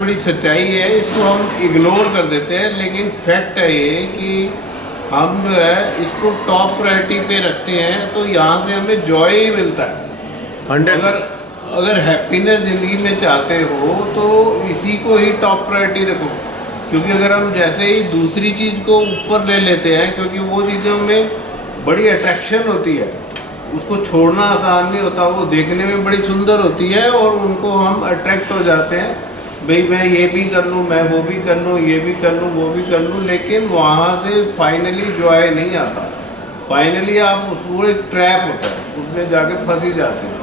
बड़ी सच्चाई है, इसको हम इग्नोर कर देते हैं, लेकिन फैक्ट है ये कि हम जो है इसको टॉप प्रायोरिटी पे रखते हैं तो यहाँ से हमें जॉय ही मिलता है। 100 अगर हैप्पीनेस ज़िंदगी में चाहते हो तो इसी को ही टॉप प्रायोरिटी रखो, क्योंकि अगर हम जैसे ही दूसरी चीज़ को ऊपर ले लेते हैं, क्योंकि वो चीज़ों में बड़ी अट्रैक्शन होती है, उसको छोड़ना आसान नहीं होता, वो देखने में बड़ी सुंदर होती है और उनको हम अट्रैक्ट हो जाते हैं, भाई मैं ये भी कर लूँ, मैं वो भी कर लूँ, ये भी कर लूँ, वो भी कर लूँ, लेकिन वहाँ से फाइनली जॉय नहीं आता। फाइनली आप वो एक ट्रैप होता है, उसमें जाके फंस ही जाते हैं।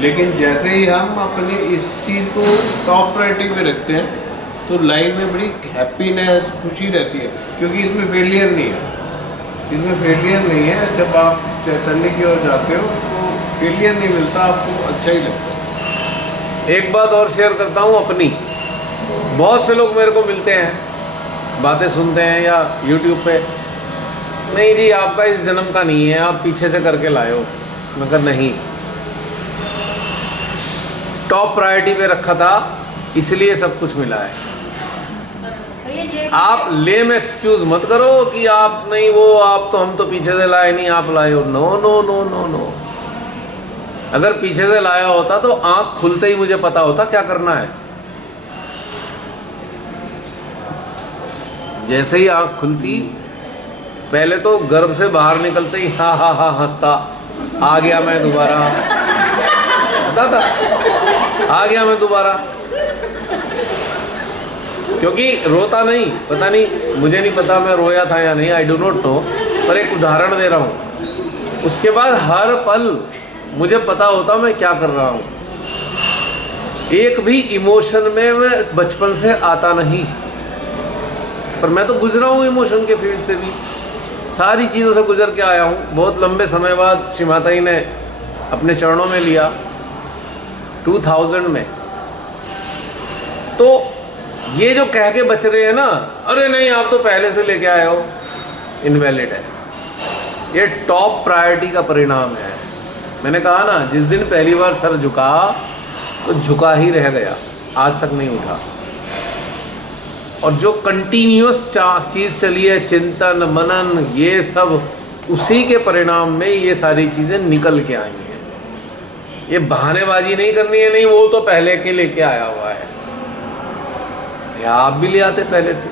लेकिन जैसे ही हम अपने इस चीज़ को टॉप प्रायोरिटी पे रखते हैं तो लाइफ में बड़ी हैप्पीनेस, खुशी रहती है, क्योंकि इसमें फेलियर नहीं है। इसमें फेलियर नहीं है। जब आप चैतन्य की ओर जाते हो तो फेलियर नहीं मिलता, आपको अच्छा ही लगता है। एक बात और शेयर करता हूँ अपनी। बहुत से लोग मेरे को मिलते हैं, बातें सुनते हैं या YouTube पे, नहीं जी आपका इस जन्म का नहीं है, आप पीछे से करके लाए हो। मैं कहा नहीं, टॉप प्रायोरिटी पे रखा था इसलिए सब कुछ मिला है। आप लेम एक्सक्यूज मत करो कि आप नहीं, वो आप तो, हम तो पीछे से लाए नहीं, आप लाए हो। No no no no no, अगर पीछे से लाया होता तो आंख खुलते ही मुझे पता होता क्या करना है। जैसे ही आंख खुलती, पहले तो गर्भ से बाहर निकलते ही हा हा हा हंसता, आ गया मैं दोबारा, पता था आ गया मैं दोबारा, क्योंकि रोता नहीं, पता नहीं, मुझे नहीं पता मैं रोया था या नहीं, आई डू नॉट नो, पर एक उदाहरण दे रहा हूँ। उसके बाद हर पल मुझे पता होता मैं क्या कर रहा हूँ। एक भी इमोशन में मैं बचपन से आता नहीं, पर मैं तो गुजरा हूँ इमोशन के फील्ड से भी, सारी चीज़ों से गुजर के आया हूँ। बहुत लंबे समय बाद श्री माता जी ने अपने चरणों में लिया 2000 में। तो ये जो कह के बच रहे हैं ना, अरे नहीं आप तो पहले से लेके आए हो, इनवैलिड है। ये टॉप प्रायोरिटी का परिणाम है। मैंने कहा ना, जिस दिन पहली बार सर झुका तो झुका ही रह गया, आज तक नहीं उठा। और जो कंटिन्यूअस चीज़ चली है, चिंतन मनन, ये सब उसी के परिणाम में ये सारी चीज़ें निकल के आई हैं। ये बहानेबाजी नहीं करनी है, नहीं वो तो पहले के लेके आया हुआ है, या आप भी ले आते पहले से।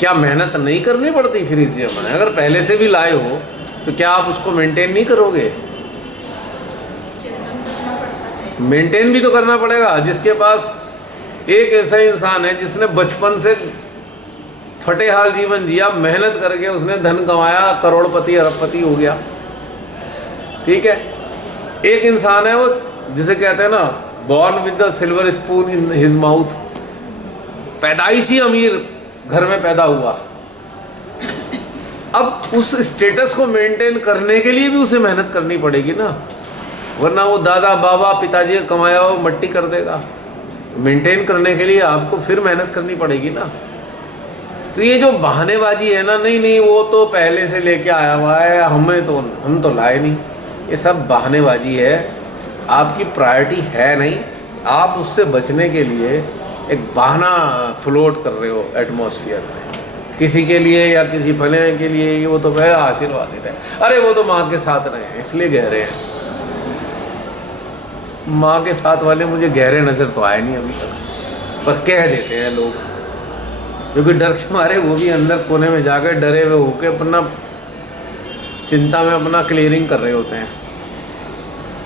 क्या मेहनत नहीं करनी पड़ती फिर इस जीवन में? अगर पहले से भी लाए हो तो क्या आप उसको मेंटेन नहीं करोगे? मेंटेन भी तो करना पड़ेगा। जिसके पास एक ऐसा इंसान है जिसने बचपन से फटे हाल जीवन जिया, मेहनत करके उसने धन कमाया, करोड़पति अरबपति हो गया, ठीक है। एक इंसान है वो जिसे कहते हैं ना, born with the silver spoon in his mouth, पैदाइशी अमीर घर में पैदा हुआ। अब उस स्टेटस को मेंटेन करने के लिए भी उसे मेहनत करनी पड़ेगी ना, वरना वो दादा बाबा पिताजी का कमाया वो मट्टी कर देगा। मेंटेन करने के लिए आपको फिर मेहनत करनी पड़ेगी ना। तो ये जो बहानेबाजी है ना, नहीं नहीं वो तो पहले से लेके आया हुआ है, हम तो लाए नहीं, ये सब बहानेबाजी है। आपकी प्रायोरिटी है नहीं, आप उससे बचने के लिए एक बहाना फ्लोट कर रहे हो एटमॉस्फेयर में, किसी के लिए या किसी फले के लिए। वो तो मेरा आशीर्वादित है, अरे वो तो माँ के साथ रहे इसलिए गहरे हैं। माँ के साथ वाले मुझे गहरे नज़र तो आए नहीं अभी तक, पर कह देते हैं लोग, क्योंकि डर के मारे वो भी अंदर कोने में जाकर डरे हुए होके अपना चिंता में अपना क्लियरिंग कर रहे होते हैं।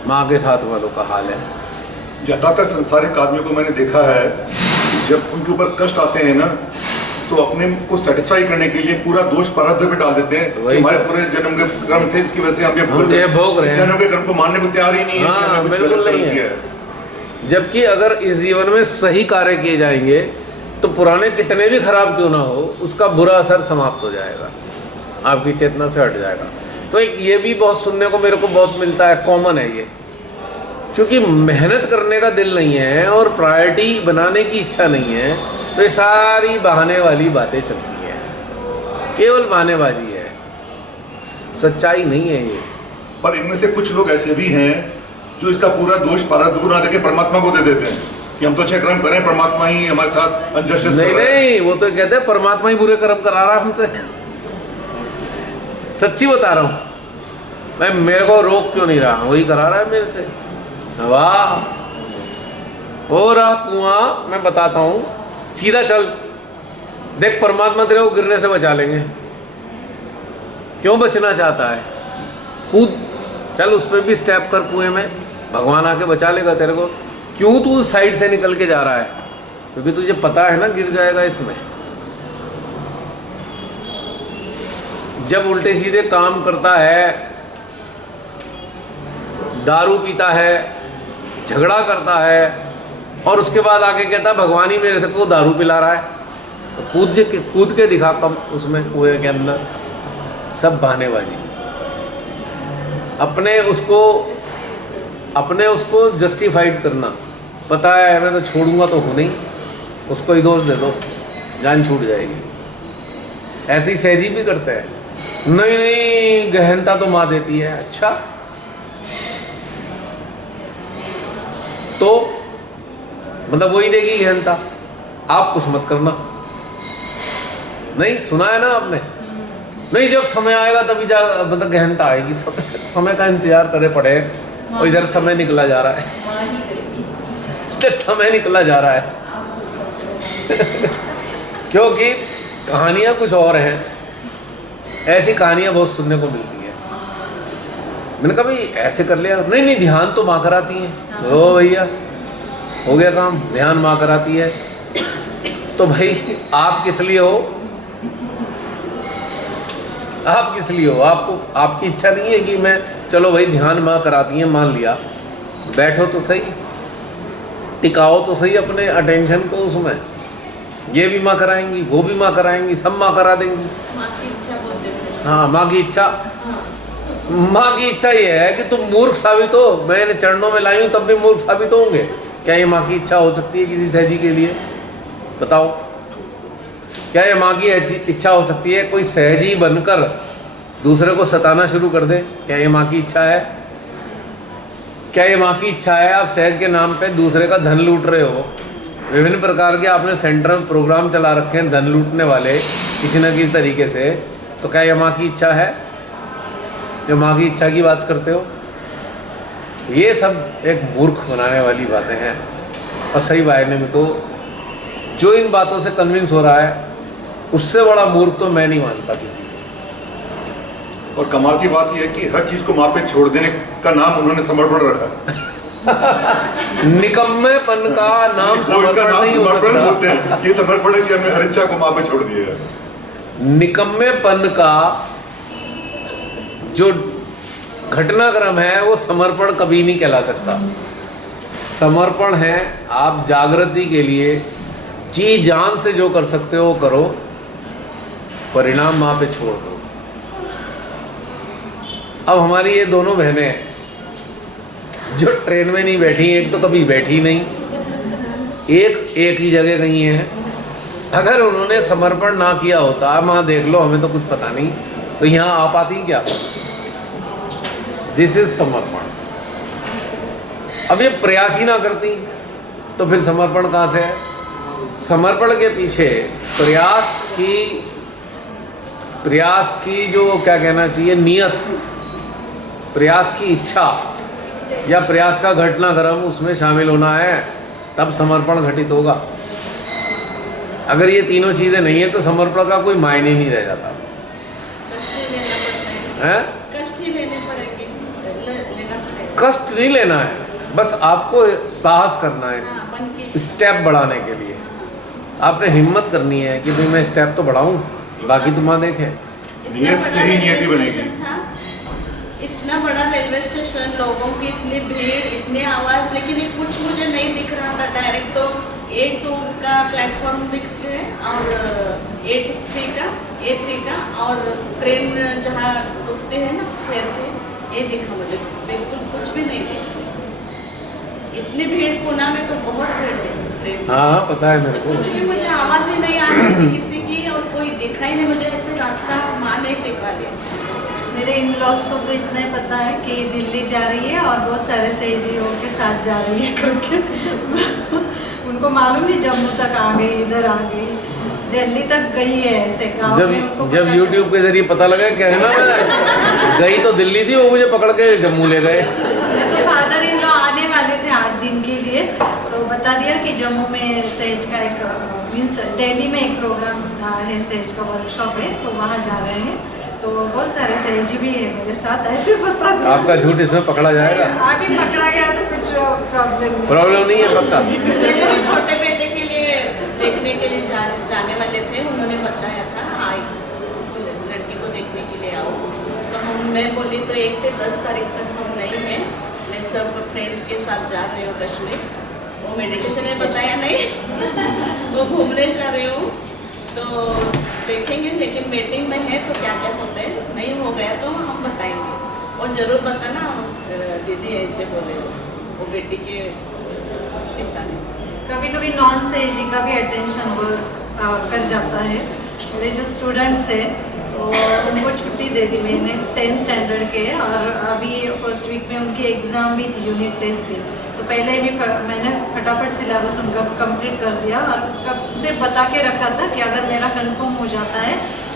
माँ के साथ वालों का हाल है। ज़्यादातर संसारिक आदमियों को मैंने देखा है, जब उनके ऊपर कष्ट आते हैं ना, तो अपने को सेटिस्फाई करने के लिए पूरा दोष प्रारब्ध पे डाल देते हैं कि हमारे पूरे जन्म के कर्म थे, इसकी वजह से हम ये भोग रहे हैं। जन्म के कर्म को मानने को तैयार ही नहीं है कि हमने कुछ गलत कर्म किया है। जबकि अगर इस जीवन में सही कार्य किए जाएंगे तो पुराने कितने भी खराब क्यों ना हो, उसका बुरा असर समाप्त हो जाएगा, आपकी चेतना से हट जाएगा। तो ये भी बहुत सुनने को मेरे को बहुत मिलता है, कॉमन है ये, क्योंकि मेहनत करने का दिल नहीं है और प्रायोरिटी बनाने की इच्छा नहीं है, तो ये सारी बहाने वाली बातें चलती हैं, केवल बहानेबाजी है, सच्चाई नहीं है ये। पर इनमें से कुछ लोग ऐसे भी हैं जो इसका पूरा दोष प्रारब्ध को ना देके परमात्मा को दे देते हैं कि हम तो अच्छे कर्म करें, परमात्मा ही हमारे साथ अनजस्टिस कर नहीं रहा है। नहीं, वो तो कहते हैं परमात्मा ही बुरे कर्म करा रहा है हमसे। सच्ची बता रहा हूँ मैं, मेरे को रोक क्यों नहीं रहा, वही करा रहा है मेरे से। वाह, हो रहा कुआं, मैं बताता हूँ, सीधा चल, देख परमात्मा तेरे को गिरने से बचा लेंगे। क्यों बचना चाहता है, कूद चल, उस पर भी स्टेप कर कुएं में, भगवान आके बचा लेगा तेरे को। क्यों तू साइड से निकल के जा रहा है, क्योंकि तुझे पता है ना गिर जाएगा इसमें। जब उल्टे सीधे काम करता है, दारू पीता है, झगड़ा करता है, और उसके बाद आके कहता है भगवान ही मेरे से को दारू पिला रहा है, तो कूद के दिखा कम उसमें कुएं के अंदर। सब बहानेबाजी, अपने उसको जस्टिफाइड करना। पता है मैं तो छोड़ूंगा तो हूँ नहीं, उसको ही दोष दे दो, जान छूट जाएगी। ऐसी सहजी भी करते हैं, नहीं नहीं गहनता तो माँ देती है। अच्छा, तो मतलब वही देगी गहनता, आप कुछ मत करना। नहीं सुना है ना आपने, नहीं जब समय आएगा तभी जा मतलब गहनता आएगी। समय का इंतजार करे पड़े, और इधर समय निकला जा रहा है, इधर समय निकला जा रहा है। क्योंकि कहानियां कुछ और हैं, ऐसी कहानियां बहुत सुनने को मिलती है। मैंने कहा भाई ऐसे कर लिया, नहीं नहीं ध्यान तो माँ कराती है। ओ भैया हो गया काम, ध्यान माँ कराती है, तो भाई आप किस लिए हो, आप किस लिए हो? आपको आपकी इच्छा नहीं है कि मैं चलो भाई ध्यान माँ कराती है, मान लिया, बैठो तो सही, टिकाओ तो सही अपने अटेंशन को उसमें। ये भी माँ कराएंगी, वो भी माँ कराएंगी, सब माँ करा देंगी। माँ की इच्छा बोलते हैं। हाँ माँ की इच्छा, माँ की इच्छा ये है कि तुम मूर्ख साबित हो, मैंने चरणों में लाई हूँ तब भी मूर्ख साबित होंगे। क्या ये माँ की इच्छा हो सकती है किसी सहजी के लिए? बताओ, क्या ये माँ की इच्छा हो सकती है कोई सहजी बनकर दूसरे को सताना शुरू कर दे? क्या ये माँ की इच्छा है? क्या ये माँ की इच्छा है आप सहज के नाम पे दूसरे का धन लूट रहे हो? विभिन्न प्रकार के आपने सेंटर में प्रोग्राम चला रखे हैं धन लूटने वाले किसी न किसी तरीके से, तो क्या ये माँ की इच्छा है जो माँ की इच्छा की बात करते हो? ये सब एक मूर्ख बनाने वाली बातें हैं। और सही मायने में तो जो इन बातों से कन्विंस हो रहा है उससे बड़ा मूर्ख तो मैं नहीं मानता किसी को। और कमाल की बात यह है कि हर चीज को माँ पे छोड़ देने का नाम उन्होंने समर्पण रखा है। निकम्मेपन का नाम वो इसका समर्पण नाम नहीं हो समर्पण सकता। बोलते हैं, ये समर्पण है कि हमने हर इच्छा को माँ पे छोड़ दिया है। निकम्मेपन का जो घटनाक्रम है वो समर्पण कभी नहीं कहला सकता। समर्पण है आप जागृति के लिए जी जान से जो कर सकते हो करो, परिणाम माँ पे छोड़ दो। अब हमारी ये दोनों बहनें जो ट्रेन में नहीं बैठी, एक तो कभी बैठी नहीं, एक ही जगह गई हैं। अगर उन्होंने समर्पण ना किया होता, माँ देख लो हमें तो कुछ पता नहीं, तो यहाँ आ पाती क्या? दिस इज समर्पण। अब ये प्रयास ही ना करती तो फिर समर्पण कहाँ से है? समर्पण के पीछे प्रयास की जो क्या कहना चाहिए नियत, प्रयास की इच्छा या प्रयास का घटनाक्रम उसमें शामिल होना है, तब समर्पण घटित होगा। अगर ये तीनों चीज़ें नहीं है तो समर्पण का कोई मायने नहीं रह जाता है। कष्ट ही लेने पड़ेंगे, लेना पड़ेगा। कष्ट नहीं लेना है, बस आपको साहस करना है। हाँ, बन के स्टेप बढ़ाने के लिए आपने हिम्मत करनी है कि भाई मैं स्टेप तो बढ़ाऊं, बाकी तुम वहाँ देखें। नियत से ही नियति बनेगी। इतना बड़ा रेलवे स्टेशन, लोगों की इतनी भीड़, इतनी आवाज़, लेकिन ये कुछ मुझे नहीं दिख रहा था। डायरेक्ट तो A2 का प्लेटफॉर्म दिखते हैं और A3 का और ट्रेन जहाँ रुकते हैं ना, ठहरते हैं, ये दिखा मुझे। बिल्कुल कुछ भी नहीं दिखा। इतनी भीड़, पुणे में तो बहुत भीड़ है ट्रेन। हाँ पता है मेरे को। कुछ भी मुझे आवाज़ ही नहीं आ रही थी किसी की, और कोई दिखा ही नहीं मुझे। ऐसे रास्ता माँ ने दिखा दिया। मेरे इन लॉज को तो इतना ही पता है कि दिल्ली जा रही है और बहुत सारे सहजियों के साथ जा रही है करके। उनको मालूम नहीं जम्मू तक आ गई, इधर आ गई, दिल्ली तक गई है ऐसे गाँव में। उनको जब पता YouTube के जरिए पता लगा क्या है ना, मैं गई तो दिल्ली थी, वो मुझे पकड़ के जम्मू ले गए। तो फादर इन लॉ आने वाले थे 8 दिन के लिए, तो बता दिया कि जम्मू में सेज का एक मीन्स दिल्ली में एक प्रोग्राम है, सेज का वर्कशॉप है, तो वहाँ जा रहे हैं। तो बहुत सारे सेज भी है मेरे साथ, ऐसे बता दो। आपका झूठ इसमें पकड़ा जाएगा? आगे पकड़ा गया तो कुछ प्रॉब्लम नहीं है पक्का। मेरे भी छोटे बेटे के लिए देखने के लिए जाने वाले थे, उन्होंने बताया था आई लड़की को देखने के लिए आओ। तो मैं बोली तो 1 से 10 तारीख तक हम नहीं हैं, मैं सब फ्रेंड्स के साथ जा रही हूँ कश्मीर। वो मेडिटेशन में बताया नहीं वो घूमने जा रही हूँ, तो देखेंगे। लेकिन मीटिंग में है तो क्या क्या होता है, नहीं हो गया तो हम बताएंगे। और ज़रूर बताना दीदी ऐसे बोले वो बेटी के पिता ने। कभी कभी नॉन सेज का भी अटेंशन वर्क कर जाता है। मेरे जो स्टूडेंट्स हैं तो उनको छुट्टी दे दी मैंने 10th स्टैंडर्ड के, और अभी फर्स्ट वीक में उनकी एग्ज़ाम भी थी, यूनिट टेस्ट थी। तो पहले भी मैंने फटाफट सिलेबस उनका कंप्लीट कर दिया, और कब से बता के रखा था कि अगर मेरा कंफर्म हो जाता है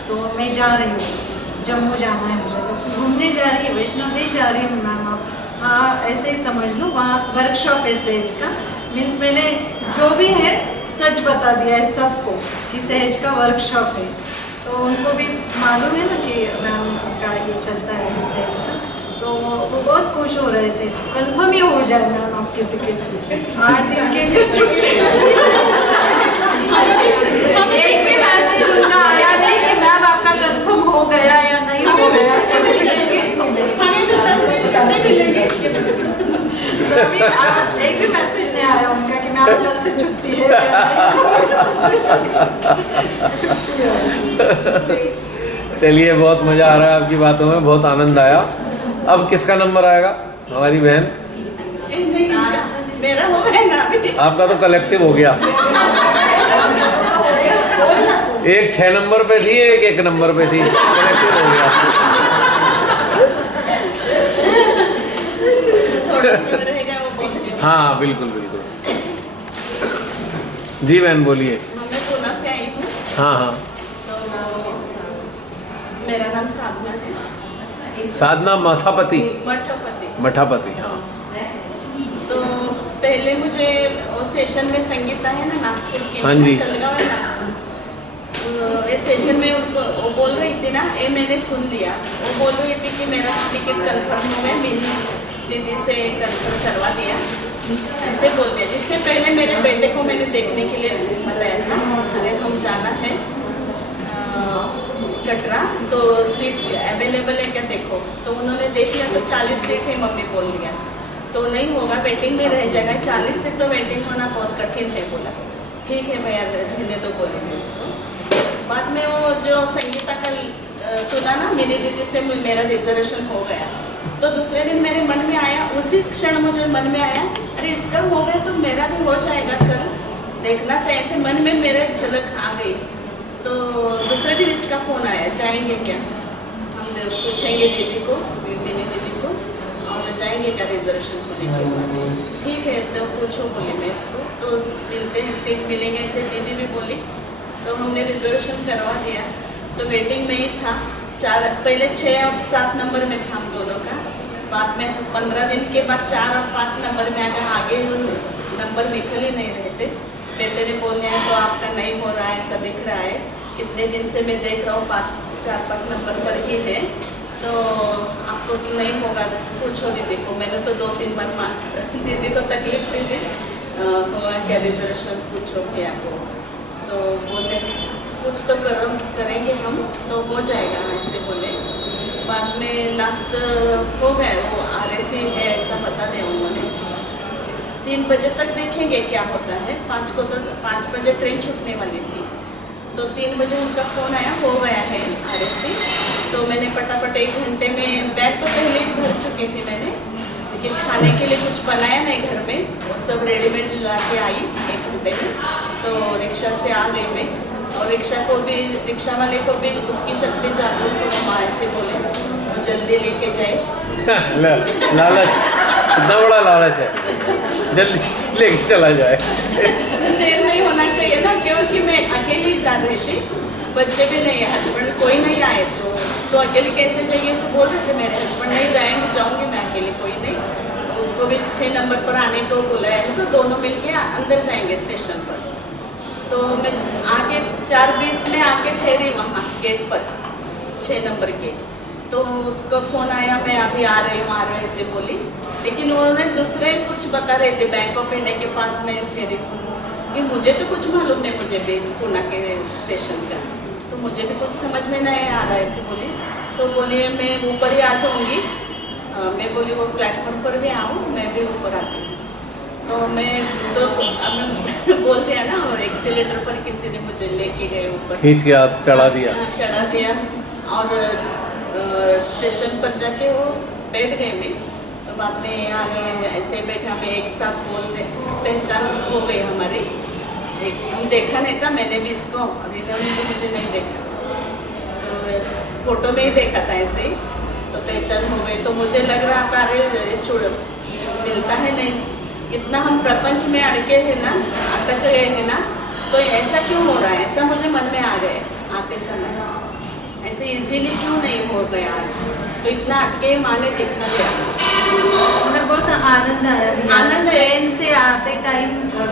तो मैं जा रही हूँ, जम्मू जाना है मुझे, तो घूमने जा रही है, वैष्णो देवी जा रही हूँ मैम आप। हाँ ऐसे ही समझ लो, वहाँ वर्कशॉप है सेज का। मीन्स मैंने जो भी है सच बता दिया है सबको कि सेज का वर्कशॉप है, तो उनको भी मालूम है ना कि मैम का ये चलता है ऐसे सेज का। तो वो बहुत खुश हो रहे थे, कंफर्म ही हो जाए मैम आपके टिकट 8 दिन के लिए छुट्टी। एक भी मैसेज उनका आया नहीं कि मैम आपका कंफर्म हो गया या नहीं हो गया। हमें भी 10 दिन छुट्टी मिलेगी। एक भी मैसेज नहीं आया उनका कि मैम कल से छुट्टी है। चलिए बहुत मज़ा आ रहा है आपकी बातों में, बहुत आनंद आया। अब किसका नंबर आएगा? हमारी बहन। नहीं, मेरा हो गया ना अभी। आपका तो कलेक्टिव हो गया। एक 6 नंबर पे थी, एक 1 नंबर पे थी, कलेक्टिव हो गया। थोड़ा सा रहेगा वो बोलती हूँ। हाँ बिल्कुल बिल्कुल। जी बहन बोलिए। मैं पूना से आई हूँ। हाँ हाँ। तो मेरा नाम साधना है। साधना मठापति। मठापति। मठापति हाँ। तो पहले मुझे वो सेशन में संगीता है ना नागपुर की, हाँ जी। चलगांव है नागपुर, इस सेशन में उसको वो बोल रही थी ना, ये मैंने सुन लिया। वो बोल रही थी कि मेरा टिकट कंफर्म हो गया, मेरी दीदी से कंफर्म करवा दिया, ऐसे बोल दिया। जिससे पहले मेरे बेटे को मैंने देखने के लिए बताया था, अरे हम जाना है कटरा, तो सीट अवेलेबल है क्या देखो। तो उन्होंने देख लिया तो 40 सीट है, मम्मी बोल दिया तो नहीं होगा, वेटिंग में रह जाएगा, 40 से तो वेटिंग होना बहुत कठिन है। बोला ठीक है भैया रहने दो, बोलेंगे उसको। बाद में वो जो संगीता का सुना ना, मेरी दीदी से मेरा रिजर्वेशन हो गया। तो दूसरे दिन मेरे मन में आया, उसी क्षण मुझे मन में आया, अरे इसका हो गया तो मेरा भी हो जाएगा, कल देखना चाहिए। ऐसे मन में मेरे झलक आ गई। तो दूसरे दिन इसका फ़ोन आया, जाएंगे क्या? हम पूछेंगे दीदी को, मेरी दीदी को, और जाएंगे क्या रिजर्वेशन होने के बाद? ठीक है तो पूछो बोली मैं इसको, तो मिलते हैं, सीट मिलेंगे ऐसे दीदी भी बोली। तो हमने रिजर्वेशन करवा दिया। तो वेटिंग में ही था, पहले 6 और 7 नंबर में था हम दोनों का। बाद में 15 दिन के बाद 4 और 5 नंबर में आगे नंबर निकल ही नहीं रहे थे। बेटे ने बोल दिया तो आपका नहीं हो रहा है, ऐसा दिख रहा है, कितने दिन से मैं देख रहा हूँ 4-5 नंबर पर ही है, तो आपको नहीं होगा, पूछो दीदी को। मैंने तो 2-3 बार दीदी को तकलीफ दी थी, हुआ क्या रिजर्वेशन पूछो भैया को। तो बोले कुछ तो करेंगे हम, तो हो जाएगा ऐसे बोले। बाद में लास्ट हो गए, वो RSC है ऐसा बता दिया उन्होंने। 3 बजे तक देखेंगे क्या होता है। 5 को तो 5 बजे ट्रेन छूटने वाली थी, तो 3 बजे उनका फ़ोन आया, हो गया है RSC। तो मैंने फटाफट 1 घंटे में, बैग तो पहले ही भर चुकी थी मैंने, लेकिन खाने के लिए कुछ बनाया नहीं घर में, वो सब रेडीमेड ला के आई 1 घंटे में। तो रिक्शा से आ गई मैं, और रिक्शा वाले को भी उसकी शक्ति जागरूक हो, माँ ऐसे बोले वो जल्दी लेके जाए। लालच, इतना बड़ा लालच है, जल्दी लेके चला जाए। देर नहीं होना चाहिए ना, क्योंकि मैं अकेली जा रही थी, बच्चे भी नहीं है, हस्बैंड कोई नहीं आए, तो अकेले कैसे जाइए ऐसे बोल रहे थे मेरे हस्बैंड, नहीं जाएंगे, जाऊंगी मैं अकेले, कोई नहीं। उसको भी 6 नंबर पर आने को बुलाया है, तो दोनों मिलके अंदर जाएंगे स्टेशन पर। तो मैं आके 4:20 में आके ठहरी वहाँ गेट पर 6 नंबर के। तो उसका फ़ोन आया, मैं अभी आ रही हूँ ऐसे बोली, लेकिन उन्होंने दूसरे कुछ बता रहे थे, बैंक ऑफ इंडिया के पास में ठहरी कि मुझे तो कुछ मालूम नहीं, मुझे भी पूना के स्टेशन का, तो मुझे भी कुछ समझ में नहीं आ रहा ऐसे बोली। तो बोलिए मैं ऊपर ही आ जाऊँगी, मैं बोली वो प्लेटफॉर्म पर भी आऊँ, मैं भी ऊपर आती हूँ। तो मैं तो बोलते हैं ना, एक्सीलेटर पर किसी ने मुझे लेके गए ऊपर, खींच के हाथ चढ़ा दिया। हाँ, चढ़ा दिया, और स्टेशन पर जाके वो बैठ गए मैं। तो बाद में आगे ऐसे बैठा, मैं एक साथ बोलते, पहचान हो गई हमारी, हम देखा नहीं था, मैंने भी इसको रिटर्न में तो मुझे नहीं देखा, तो फोटो में ही देखा था ऐसे ही, तो पहचान हो गई। तो मुझे लग रहा था अरे छोड़, मिलता है नहीं, इतना हम प्रपंच में अड़के हैं ना, अटक गए हैं ना, तो ऐसा क्यों हो रहा है, ऐसा मुझे मन में आ गए आते समय, ऐसे इजीली क्यों नहीं हो गया आज, तो इतना अटके माने दिखा गया। हमें बहुत आनंद आया, आनंद है। ट्रेन से आते टाइम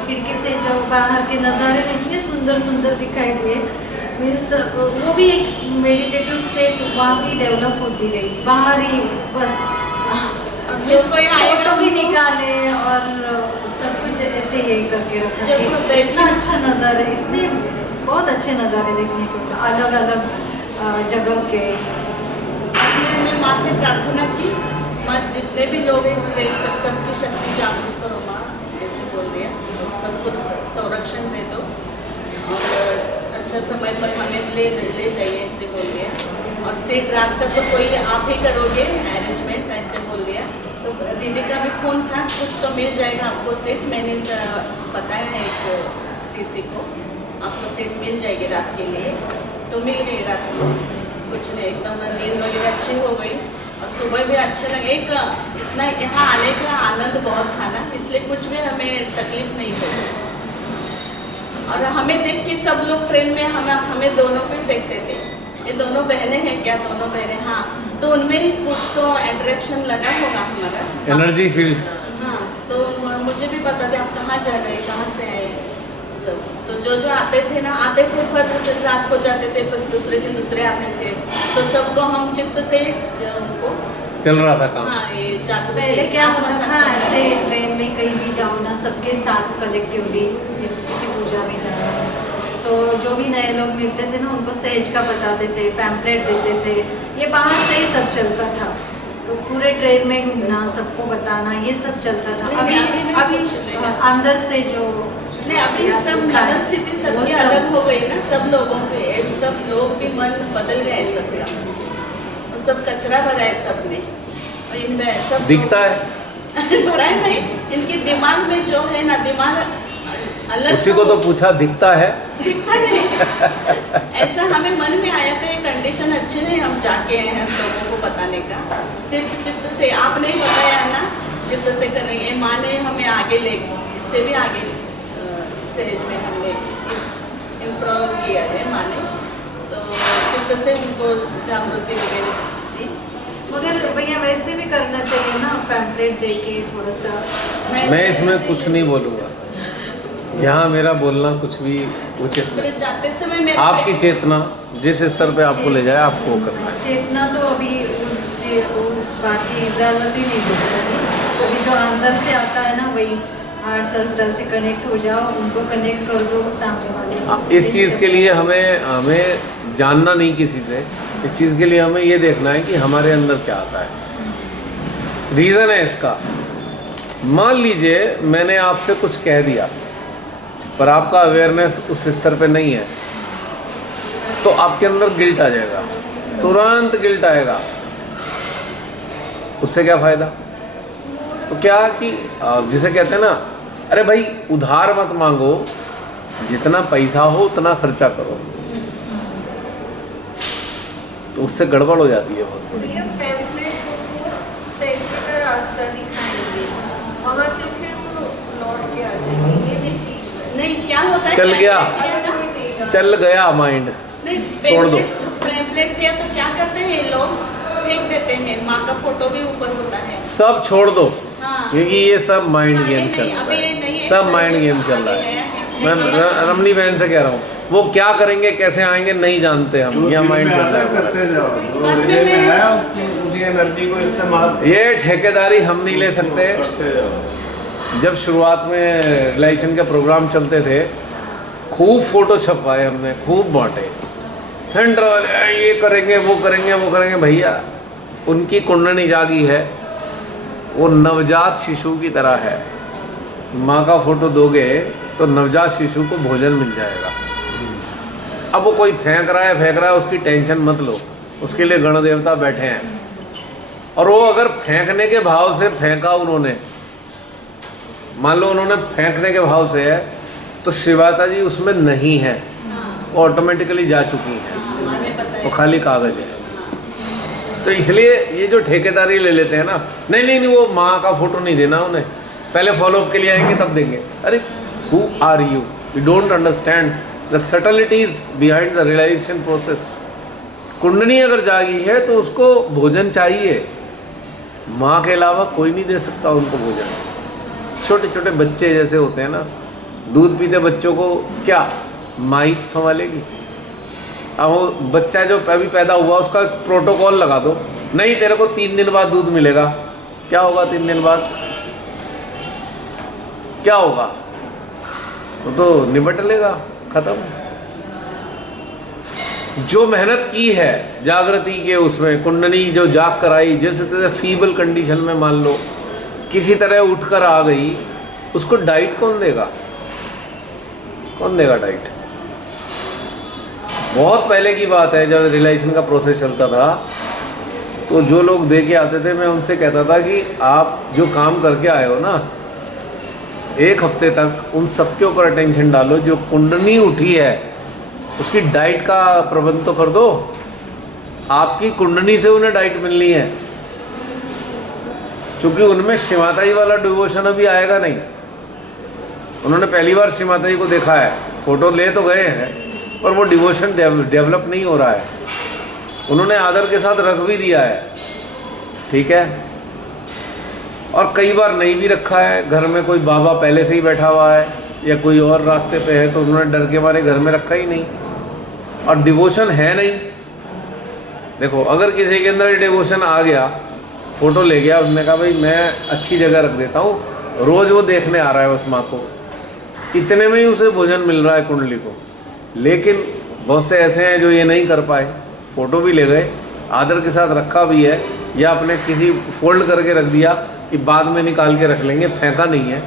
खिड़की से जो बाहर के नज़ारे इतने सुंदर सुंदर दिखाई दिए, मीन्स वो भी एक मेडिटेटिव स्टेट वहाँ भी डेवलप होती गई, बाहर ही बस जो कोई फोटो भी निकाले और सब कुछ ऐसे यही करके रखा, जब वो बैठे- इतना अच्छा नज़ारे, इतने बहुत अच्छे नज़ारे देखने को अलग अलग जगह के। मैं माँ से प्रार्थना की, माँ जितने भी लोग हैं इस ट्रेन पर सबकी शक्ति जागरूक करो माँ, ऐसे बोल दिया, सबको संरक्षण दे दो और अच्छा समय पर हमें ले जाइए ऐसे बोल दिया। और सीट रात का तो कोई आप ही करोगे अरेंजमेंट, ऐसे बोल दिया। तो दीदी का भी फ़ोन था, कुछ तो मिल जाएगा आपको सीट, मैंने बताया है एक किसी को, आपको सीट मिल जाएगी रात के लिए, तो मिल गई रात को, कुछ नहीं, एकदम नींद वगैरह अच्छी हो गई और सुबह भी अच्छा लगे। एक इतना यहाँ आने का आनंद बहुत था ना, इसलिए कुछ भी हमें तकलीफ नहीं हुई। और हमें देख के सब लोग ट्रेन में हमें दोनों को ही देखते थे, ये दोनों बहनें हैं क्या, दोनों बहनें, हाँ, तो उनमें कुछ तो अट्रैक्शन लगा होगा हमारा, एनर्जी फील्ड। हाँ, तो मुझे भी पता था आप कहाँ जा रहे हैं, कहाँ से आए सब। तो जो आते थे ना, आते थे पर रात को जाते थे, पर दूसरे दिन दूसरे आते थे, तो सबको हम चित्त से उनको चल रहा था काम। हाँ, ये जागरूक पहले क्या होता था, आत्मसंरक्षण। ऐसे ट्रेन में कहीं भी जाओ ना, सबके साथ कलेक्टिवली किसी पूजा में जाना, तो जो भी नए लोग मिलते थे ना, उनको सहज का बताते थे, पैम्पलेट देते थे, ये बाहर से ही सब चलता था। तो पूरे ट्रेन में घूमना, सबको बताना, ये सब चलता था। नहीं, अभी कुछ नहीं। अंदर से जो नहीं, अभी सब मनस्थिति सबकी अलग हो गई ना, सब लोगों के, सब लोग भी मन बदल गए सबका, वो सब कचरा भरा है सब में, और इनमें सब दिखता है, भरा है नहीं, इनके दिमाग में जो है ना, दिमाग अलग उसी को तो पूछा, दिखता है, दिखता नहीं। ऐसा हमें मन में आया था, ये कंडीशन अच्छी नहीं, हम जाके आए हैं लोगों को बताने का, सिर्फ चित्त से आप नहीं बताया ना, चित्त से करेंगे, माँ ने हमें आगे ले, इससे भी आगे सहज में हमने इम्प्रूव किया है माँ ने, तो चित्त से उनको जागृति वगैरह दी। मगर भैया वैसे भी करना चाहिए ना, पैम्पलेट दे के थोड़ा सा। मैं इसमें कुछ नहीं बोलूँगा, यहाँ मेरा बोलना कुछ भी उचित मेरे नहीं। जाते समय मेरे आपकी चेतना जिस स्तर पे आपको ले जाए, आपको वो करना है। चेतना तो अभी उस बात की इजाज़त ही नहीं देती, अभी जो अंदर से आता है ना, वही हार्ट सहस्त्र से कनेक्ट हो जाओ, उनको कनेक्ट कर दो सामने वाले। इस चीज़ के लिए हमें जानना नहीं किसी से, इस चीज़ के लिए हमें ये देखना है कि हमारे अंदर क्या आता है। रीज़न है इसका, मान लीजिए मैंने आपसे कुछ कह दिया पर आपका अवेयरनेस उस स्तर पे नहीं है, तो आपके अंदर गिल्ट आ जाएगा, तुरंत गिल्ट आएगा। उससे क्या फ़ायदा? तो क्या कि जिसे कहते हैं ना, अरे भाई उधार मत मांगो, जितना पैसा हो उतना खर्चा करो, तो उससे गड़बड़ हो जाती है बहुत बड़ी। भैया पैम्फलेट को सेंटर का रास्ता दिखाएंगे, वहाँ से फिर वो लौट के आ जाएंगे, ये भी चीज़ है। नहीं क्या होता है, चल गया। pamphlet दिया ना, चल गया माइंड, नहीं छोड़ दो। पैम्फलेट दिया तो क्या करते हैं ये लोग, फेंक देते हैं, माँ का फोटो भी ऊपर होता है। सब छोड़ दो, हाँ। क्योंकि ये सब माइंड हाँ, ये गेम नहीं, चल रहा अभी ये नहीं है, है, सब ऐसा माइंड ही गेम चल आगे रहा गया है। है। मैं रमनी बहन से कह रहा हूँ, वो क्या करेंगे, कैसे आएंगे नहीं जानते हम, या माइंड चल रहा है। करते जाओ, जो बाद में रिले में मैं- है उसी एनर्जी को इस्तेमाल ये ठेकेदारी हम नहीं ले सकते। करते जाओ। जब शुरुआत में रिलेशन के प्रोग्राम चलते थे, खूब फोटो छपवाए हमने, खूब बांटे, सेंटर वाले ये करेंगे वो करेंगे वो करेंगे। भैया उनकी कुंडली जागी है, वो नवजात शिशु की तरह है। माँ का फोटो दोगे तो नवजात शिशु को भोजन मिल जाएगा। अब वो कोई फेंक रहा है उसकी टेंशन मत लो, उसके लिए गण देवता बैठे हैं। और वो अगर फेंकने के भाव से फेंका उन्होंने, मान लो उन्होंने फेंकने के भाव से है, तो शिवाता जी उसमें नहीं है, वो ऑटोमेटिकली जा चुकी है, हाँ, हमें पता है। वो खाली कागज है। तो इसलिए ये जो ठेकेदारी ले लेते हैं ना, नहीं वो माँ का फोटो नहीं देना उन्हें, पहले फॉलोअप के लिए आएंगे तब देंगे। अरे who are you don't understand the subtleties behind the realisation process. कुंडली अगर जागी है तो उसको भोजन चाहिए, माँ के अलावा कोई नहीं दे सकता उनको भोजन। छोटे छोटे बच्चे जैसे होते हैं ना, दूध पीते बच्चों को क्या माँ ही संभालेगी। अब वो बच्चा जो अभी पैदा हुआ उसका प्रोटोकॉल लगा दो, नहीं तेरे को 3 दिन बाद दूध मिलेगा, क्या होगा 3 दिन बाद, क्या होगा, वो तो निपट लेगा, खत्म। जो मेहनत की है जागृति के उसमें, कुंडली जो जाग कर आई, जैसे तैसे फीबल कंडीशन में मान लो किसी तरह उठकर आ गई, उसको डाइट कौन देगा, कौन देगा डाइट। बहुत पहले की बात है, जब रिलेशन का प्रोसेस चलता था तो जो लोग दे के आते थे, मैं उनसे कहता था कि आप जो काम करके आए हो ना, 1 हफ्ते तक उन सबके ऊपर अटेंशन डालो, जो कुंडली उठी है उसकी डाइट का प्रबंध तो कर दो। आपकी कुंडली से उन्हें डाइट मिलनी है, क्योंकि उनमें शिवाताई वाला डिवोशन अभी आएगा नहीं। उन्होंने पहली बार शिवाताई को देखा है, फोटो ले तो गए हैं पर वो डिवोशन डेवलप नहीं हो रहा है। उन्होंने आदर के साथ रख भी दिया है, ठीक है, और कई बार नहीं भी रखा है। घर में कोई बाबा पहले से ही बैठा हुआ है या कोई और रास्ते पे है, तो उन्होंने डर के मारे घर में रखा ही नहीं, और डिवोशन है नहीं। देखो अगर किसी के अंदर डिवोशन आ गया, फ़ोटो ले गया, उसने कहा भाई मैं अच्छी जगह रख देता हूँ, रोज़ वो देखने आ रहा है बस माँ को, इतने में ही उसे भोजन मिल रहा है कुंडली को। लेकिन बहुत से ऐसे हैं जो ये नहीं कर पाए, फ़ोटो भी ले गए, आदर के साथ रखा भी है, या अपने किसी फोल्ड करके रख दिया कि बाद में निकाल के रख लेंगे, फेंका नहीं है,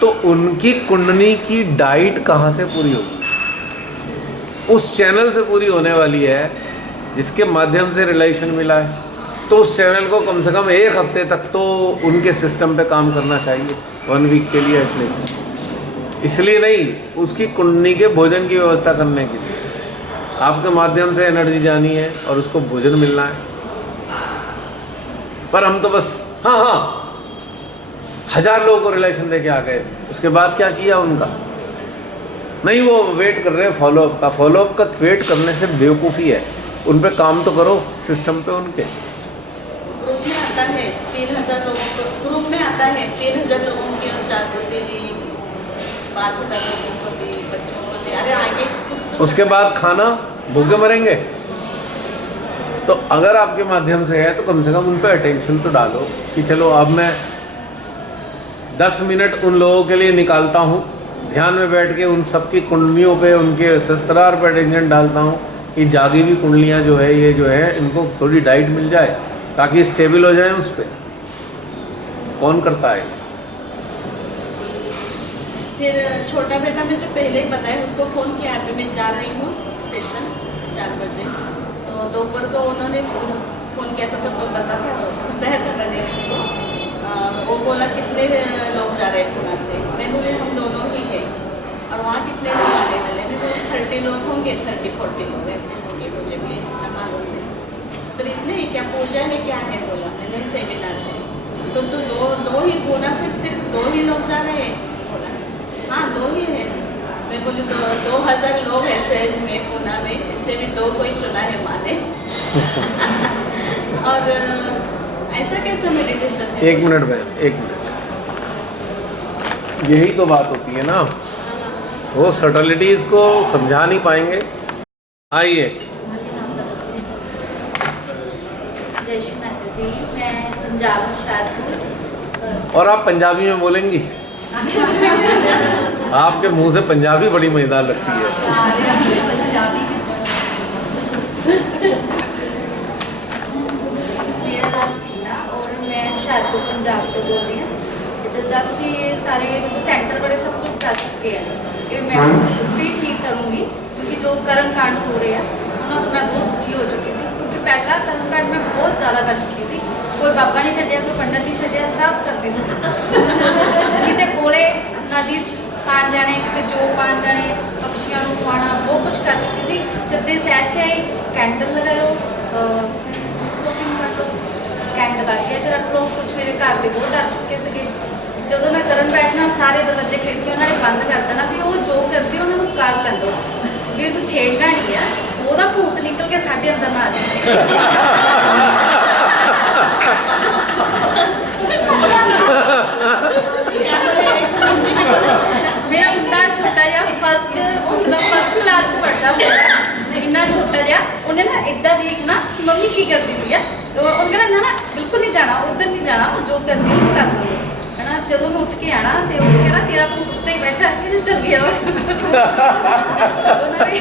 तो उनकी कुंडली की डाइट कहाँ से पूरी होगी। उस चैनल से पूरी होने वाली है जिसके माध्यम से रिलेशन मिला है, तो उस चैनल को कम से कम 1 हफ्ते तक तो उनके सिस्टम पे काम करना चाहिए, 1 वीक के लिए एटलीस्ट। इसलिए नहीं, उसकी कुंडली के भोजन की व्यवस्था करने के लिए आपके माध्यम से एनर्जी जानी है और उसको भोजन मिलना है। पर हम तो बस हाँ 1000 लोगों को रिलेशन दे के आ गए, उसके बाद क्या किया उनका, नहीं वो वेट कर रहे हैं फॉलोअप का। फॉलोअप का वेट करने से बेवकूफ़ी है, उन पे काम तो करो सिस्टम पे उनके। ग्रुप में आता है 3000 लोगों को, ग्रुप में आता है 3000 लोगों की जागृति दी, 5000 लोगों को दी, बच्चों को दी, अरे आगे कुछ तो उसके बाद खाना भूखे मरेंगे। तो अगर आपके माध्यम से है तो कम से कम उन पे अटेंशन तो डालो कि चलो अब मैं 10 मिनट उन लोगों के लिए निकालता हूँ, ध्यान में बैठ के उन सबकी कुंडलियों पे, उनके शस्त्रार पर अटेंशन डालता हूँ कि जागी हुई कुंडलियाँ जो है, ये जो है, इनको थोड़ी डाइट मिल जाए ताकि स्टेबल हो जाए उस पर। कौन करता है? फिर छोटा बेटा मुझे पहले ही बताया, उसको फ़ोन किया, अभी मैं जा रही हूँ स्टेशन 4 बजे, तो दोपहर को उन्होंने फ़ोन किया था, तो बताया था मैंने उसको। वो बोला कितने लोग जा रहे हैं पुणे से, मैं बोले हम दोनों ही हैं, और वहाँ कितने लोग आने वाले, मैं बोले 30 लोग होंगे, 30-40 लोग ऐसे होंगे, मुझे भी इतना मालूम नहीं। तो इतने ही क्या पूजा है, क्या है, बोला मैंने सेमिनार है, तो दो ही पुणे से सिर्फ 2 ही लोग जा रहे हैं, बोला हाँ 2 ही हैं। मैं बोली 2000 लोग ऐसे में पूना में, इससे भी 2 कोई चुना है माँ ने। और ऐसा कैसा मेडिटेशन है? 1 मिनट बहन, 1 मिनट। यही तो बात होती है ना, वो सटलिटीज़ को समझा नहीं पाएंगे। आइए। जय श्री माता जी, मैं पंजाब हुशियारपुर। और आप पंजाबी में बोलेंगी? आपके मुंह से पंजाबी बड़ी मजेदार लगती है। मेरा नाम टीना और मैं हुशियारपुर पंजाब ਤੋਂ बोल रही हूँ। जिदा तुसी सारे मतलब सेंटर बड़े सब कुछ दस चुके हैं, ये मैं भी ठीक करूँगी क्योंकि जो कर्म कांड हो रहे हैं उन्होंने तो मैं बहुत दुखी हो चुकी थी, क्योंकि पहला कर्म कांड मैं बहुत ज़्यादा कर चुकी थी। कोई बाबा नहीं छड्डिया, कोई पंडित नहीं छड्डिया, सब करती थी। किते कोले नदी 5 जाने, किते जो 5 जाने, पक्षियों को खुआना, बहुत कुछ कर चुकी थी। जद्दे सहज से आई कैंडल लगा लो, शॉपिंग कर लो, कैंडल आगे ते रख लो। कुछ मेरे घर के बहुत डर चुके थे। ਜਦੋਂ मैं करन बैठना सारे दरवाजे खिड़की उन्होंने बंद कर देना भी वो जो करती उन्होंने कर लेंदो, भी उन्हें छेड़ना नहीं है, ਉਹਦਾ ਭੂਤ ਨਿਕਲ ਕੇ ਸਾਡੇ ਅੰਦਰ ਨਾ ਆ ਜਾਏ। मेरा मुंडा छोटा जिहा फर्स्ट क्लास च पढ़दा होंदा, इन्ना छोटा जिहा उन्हें ना इदा देखना कि मम्मी की करती पई है, तो उन्हें कहना ना बिल्कुल नहीं जाना, उधर नहीं जाना, जो करती है कर लो है ना। जो मैं उठ के आना तो उन्हें कहना तेरा भूत उत्ते ही बैठा चल गया। उन्होंने